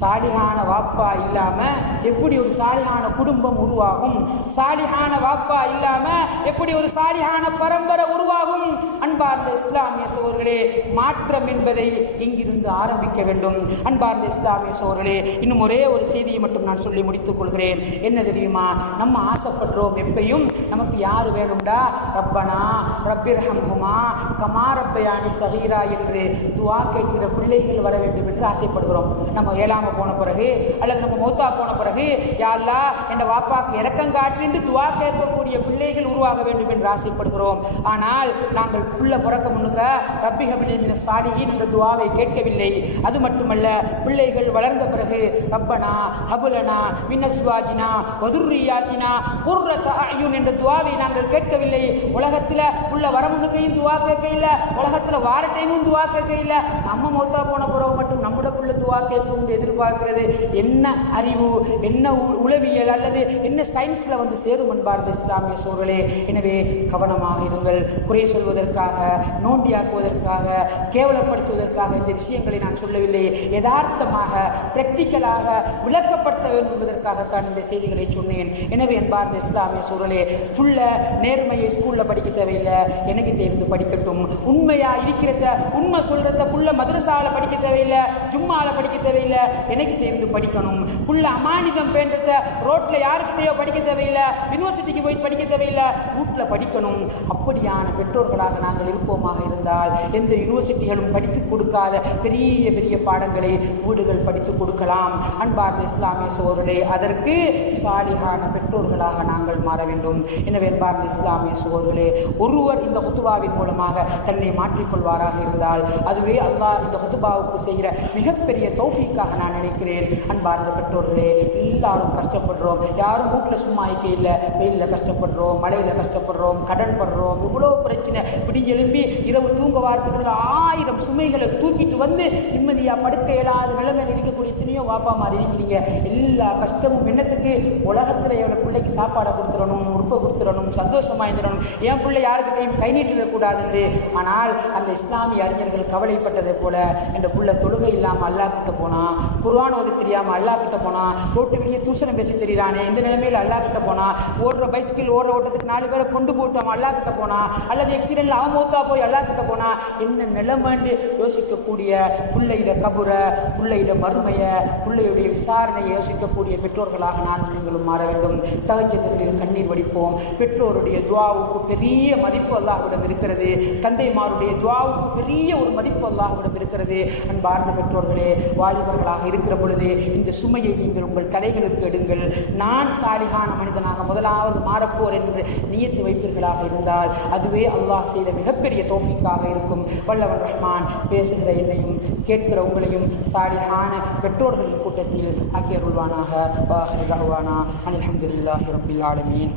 சாலிகான வாப்பா இல்லாமல் எப்படி ஒரு சாலிகான குடும்பம் உருவாகும்? சாலிகான வாப்பா இல்லாமல் எப்படி ஒரு சாலிகான பரம்பரை உருவாகும்? அன்பார்ந்த இஸ்லாமிய சகோதரர்களே, மாற்றம் என்பதை இங்கிருந்து ஆரம்பிக்க வேண்டும். அன்பார்ந்த இஸ்லாமிய சகோதரர்களே, இன்னும் ஒரே ஒரு செய்தியை மட்டும் நான் சொல்லி முடித்துக் கொள்கிறேன். என்ன தெரியுமா? நம்ம ஆசைப்படுறோம், எப்பையும் நமக்கு யார் வேணும்டா? ரப்பனா ரப்பிர்ஹம்ஹுமா கமா ரப்பயானி சகீரா என்று துஆ கேட்கிற பிள்ளைகள் வர வேண்டும் என்று ஆசைப்படுகிறோம். நம்ம ஏழாம போன பிறகு அல்லது நம்ம மௌத்தா போன பிறகு, யா அல்லாஹ் என்ற வாப்பாக்கு இரக்கம் காட்டின்று துஆ கேட்கக்கூடிய பிள்ளைகள் உருவாக வேண்டும் என்று ஆசைப்படுகிறோம். ஆனால் நாங்கள் புள்ள பிறக்க முன்னுக்க ரப்பி ஹப்லி மின சாலிஹீன் என்ற துஆவை கேட்கவில்லை. அது மட்டுமல்ல, பிள்ளைகள் வளர்ந்த பிறகு ரப்பனா ஹபுலனா மின் அஸ்வாஜினா வதுர்ரியாத்தினா குர்ரத அயுன் என்ற துஆவை நாங்கள் கேட்கவில்லை. உலகத்தில் புள்ள வர முன்னுக்கையும் துஆ கேட்க இல்லை, உலகத்தில் வார டைமும் துஆ கேட்க இல்லை. நம்ம மௌத்தா போன பிறகு மட்டும் நம்மளோட புள்ள துஆ கேட்கும் எதிர்பார்க்கிறது என்ன அறிவு, என்ன உளவியல் அல்லது என்ன சயின்ஸில் வந்து சேரும்? அன்பார்ந்த இஸ்லாமிய சோர்களே, எனவே கவனமாக இருங்கள். குறை சொல்வதற்காக, நோண்டியாக்குவதற்காக, கேவலப்படுத்துவதற்காக இந்த விஷயங்களை நான் சொல்லவில்லை. யதார்த்தமாக பிராக்டிக்கலாக விளக்கப்படுத்த வேண்டும் என்பதற்காகத்தான் இந்த செய்திகளை சொன்னேன். எனவே அன்பார்ந்த இஸ்லாமிய சோர்களே, புள்ள நேர்மையை ஸ்கூலில் படிக்க தேவையில்லை, எனக்கிட்ட இருந்து படிக்கட்டும். உண்மையா இருக்கிறத, உண்மை சொல்றத புள்ள மதரசாவில் படிக்க தேவையில்லை, ஜும்மாவில் படிக்க தேவையில்லை, எனக்கிட்ட இருந்து படிக்கணும். புள்ள அமானிதம் பேன்றத ரோட்டில் யாருக்கிட்டையோ படிக்க தேவையில்லை, யூனிவர்சிட்டிக்கு போய் படிக்க தேவையில்லை, வீட்டில் படிக்கணும். அப்படியான பெற்றோர்களாக நாங்கள் இருப்போமாக இருந்தால் எந்த யூனிவர்சிட்டிகளும் படித்துக் கொடுக்காத பெரிய பெரிய பாடங்களை வீடுகள் படித்துக் கொடுக்கலாம். அன்பார்ந்த இஸ்லாமிய சகோதரர்களே, அதற்கு சாலிகான பெற்றோர்களாக நாங்கள் மாற வேண்டும். எனவே அன்பார்ந்த இஸ்லாமிய சகோதரர்களே, ஒருவர் இந்த ஹுதுபாவின் மூலமாக தன்னை மாற்றிக்கொள்வாராக இருந்தால் அதுவே அல்லாஹ் இந்த ஹுதுபாவுக்கு செய்கிற மிகப்பெரிய தௌஃபீக்காக நான் நினைக்கிறேன். அன்பார்ந்த பெற்றோர்களே, எல்லாரும் கஷ்டப்படுறோம். யாரும் வீட்டில் சும்மா இருக்க இல்லை. வெயிலில் கஷ்டப்படுறோம், மழையில் கஷ்டப்படுறோம், கடன் படுறோம், இவ்வளோ பிரச்சனை. இப்படி எழும்பி இரவு தூங்க வாரத்துக்கு 1000 சுமைகளை தூக்கிட்டு வந்து நிம்மதியாக படுக்க இயலாத நிலைமையில் இருக்கக்கூடிய எத்தனையோ வாப்பா மாதிரி இருக்கிறீங்க. எல்லா கஷ்டமும் என்னத்துக்கு? உலகத்தில் என்னோட பிள்ளைக்கு சாப்பாடை கொடுத்துடணும், உடுப்பை கொடுத்துடணும், சந்தோஷமாக இருந்துடணும், என் பிள்ளை யாருக்கிட்டையும் கை நீட்டிடக்கூடாதுன்னு. ஆனால் அந்த இஸ்லாமிய அறிஞர்கள் கவலைப்பட்டதை போல, என் பிள்ளை தொழுகை இல்லாமல் அல்லாஹ்கிட்ட போனால், குர்ஆன் ஓத தெரியாமல் அல்லாஹ்கிட்ட போனால், ரோட்டு வெளியே தூசணம் பேசி தெரியிறானே, இந்த நிலைமையில் அல்லாஹ்கிட்ட போனால், ஓடுற பைஸ்கில் ஓடுற ஓட்டத்துக்கு 4 பேரை கொண்டு போட்டோம் அல்லாஹ்கிட்ட போனால், அல்லது எக்ஸிடென்ட்ல அவன் மௌத்தா போய் அல்லாஹ்கிட்ட போனால் என்ன நிலைமைன்னு யோசிக்கக்கூடிய, பிள்ளையிட கபுரை, பிள்ளையிட மறுமையை, பிள்ளையுடைய விசாரணையை யோசிக்கக்கூடிய பெற்றோர்களாக நான் நீங்களும் மாற வேண்டும். தஹஜ்ஜுதில் கண்ணீர் வடிப்போம். பெற்றோருடைய துஆவுக்கு பெரிய மதிப்பு அல்லாஹ்விடம் இருக்கிறது. தந்தைமாருடைய துஆவுக்கு பெரிய ஒரு மதிப்பு அல்லாஹ்விடம் இருக்கிறது. அன்பார்ந்த பெற்றோர்களே, வாலிபர்களாக இருக்கிற பொழுது இந்த சுமையை நீங்கள் உங்கள் தலைகளுக்கு எடுங்கள். நான் சாலிகான மனிதனாக முதலாவது மாறப்போர் என்று நியத்து வைப்பீர்களாக இருந்தால் அதுவே அல்லாஹ் செய்த மிகப்பெரிய தௌஃபீக்காக இருக்கும். வல்லவன் ரஹ்மான் பேசுகிற என்னையும் கேட்கிற உங்களையும் சாலிகான பெற்றோர்களின் கூட்டத்தில் ஆக்கியருள்வானாக. வாஹிரு தஅவானா அனில் ஹம்துலில்லாஹி ரப்பில் ஆலமீன்.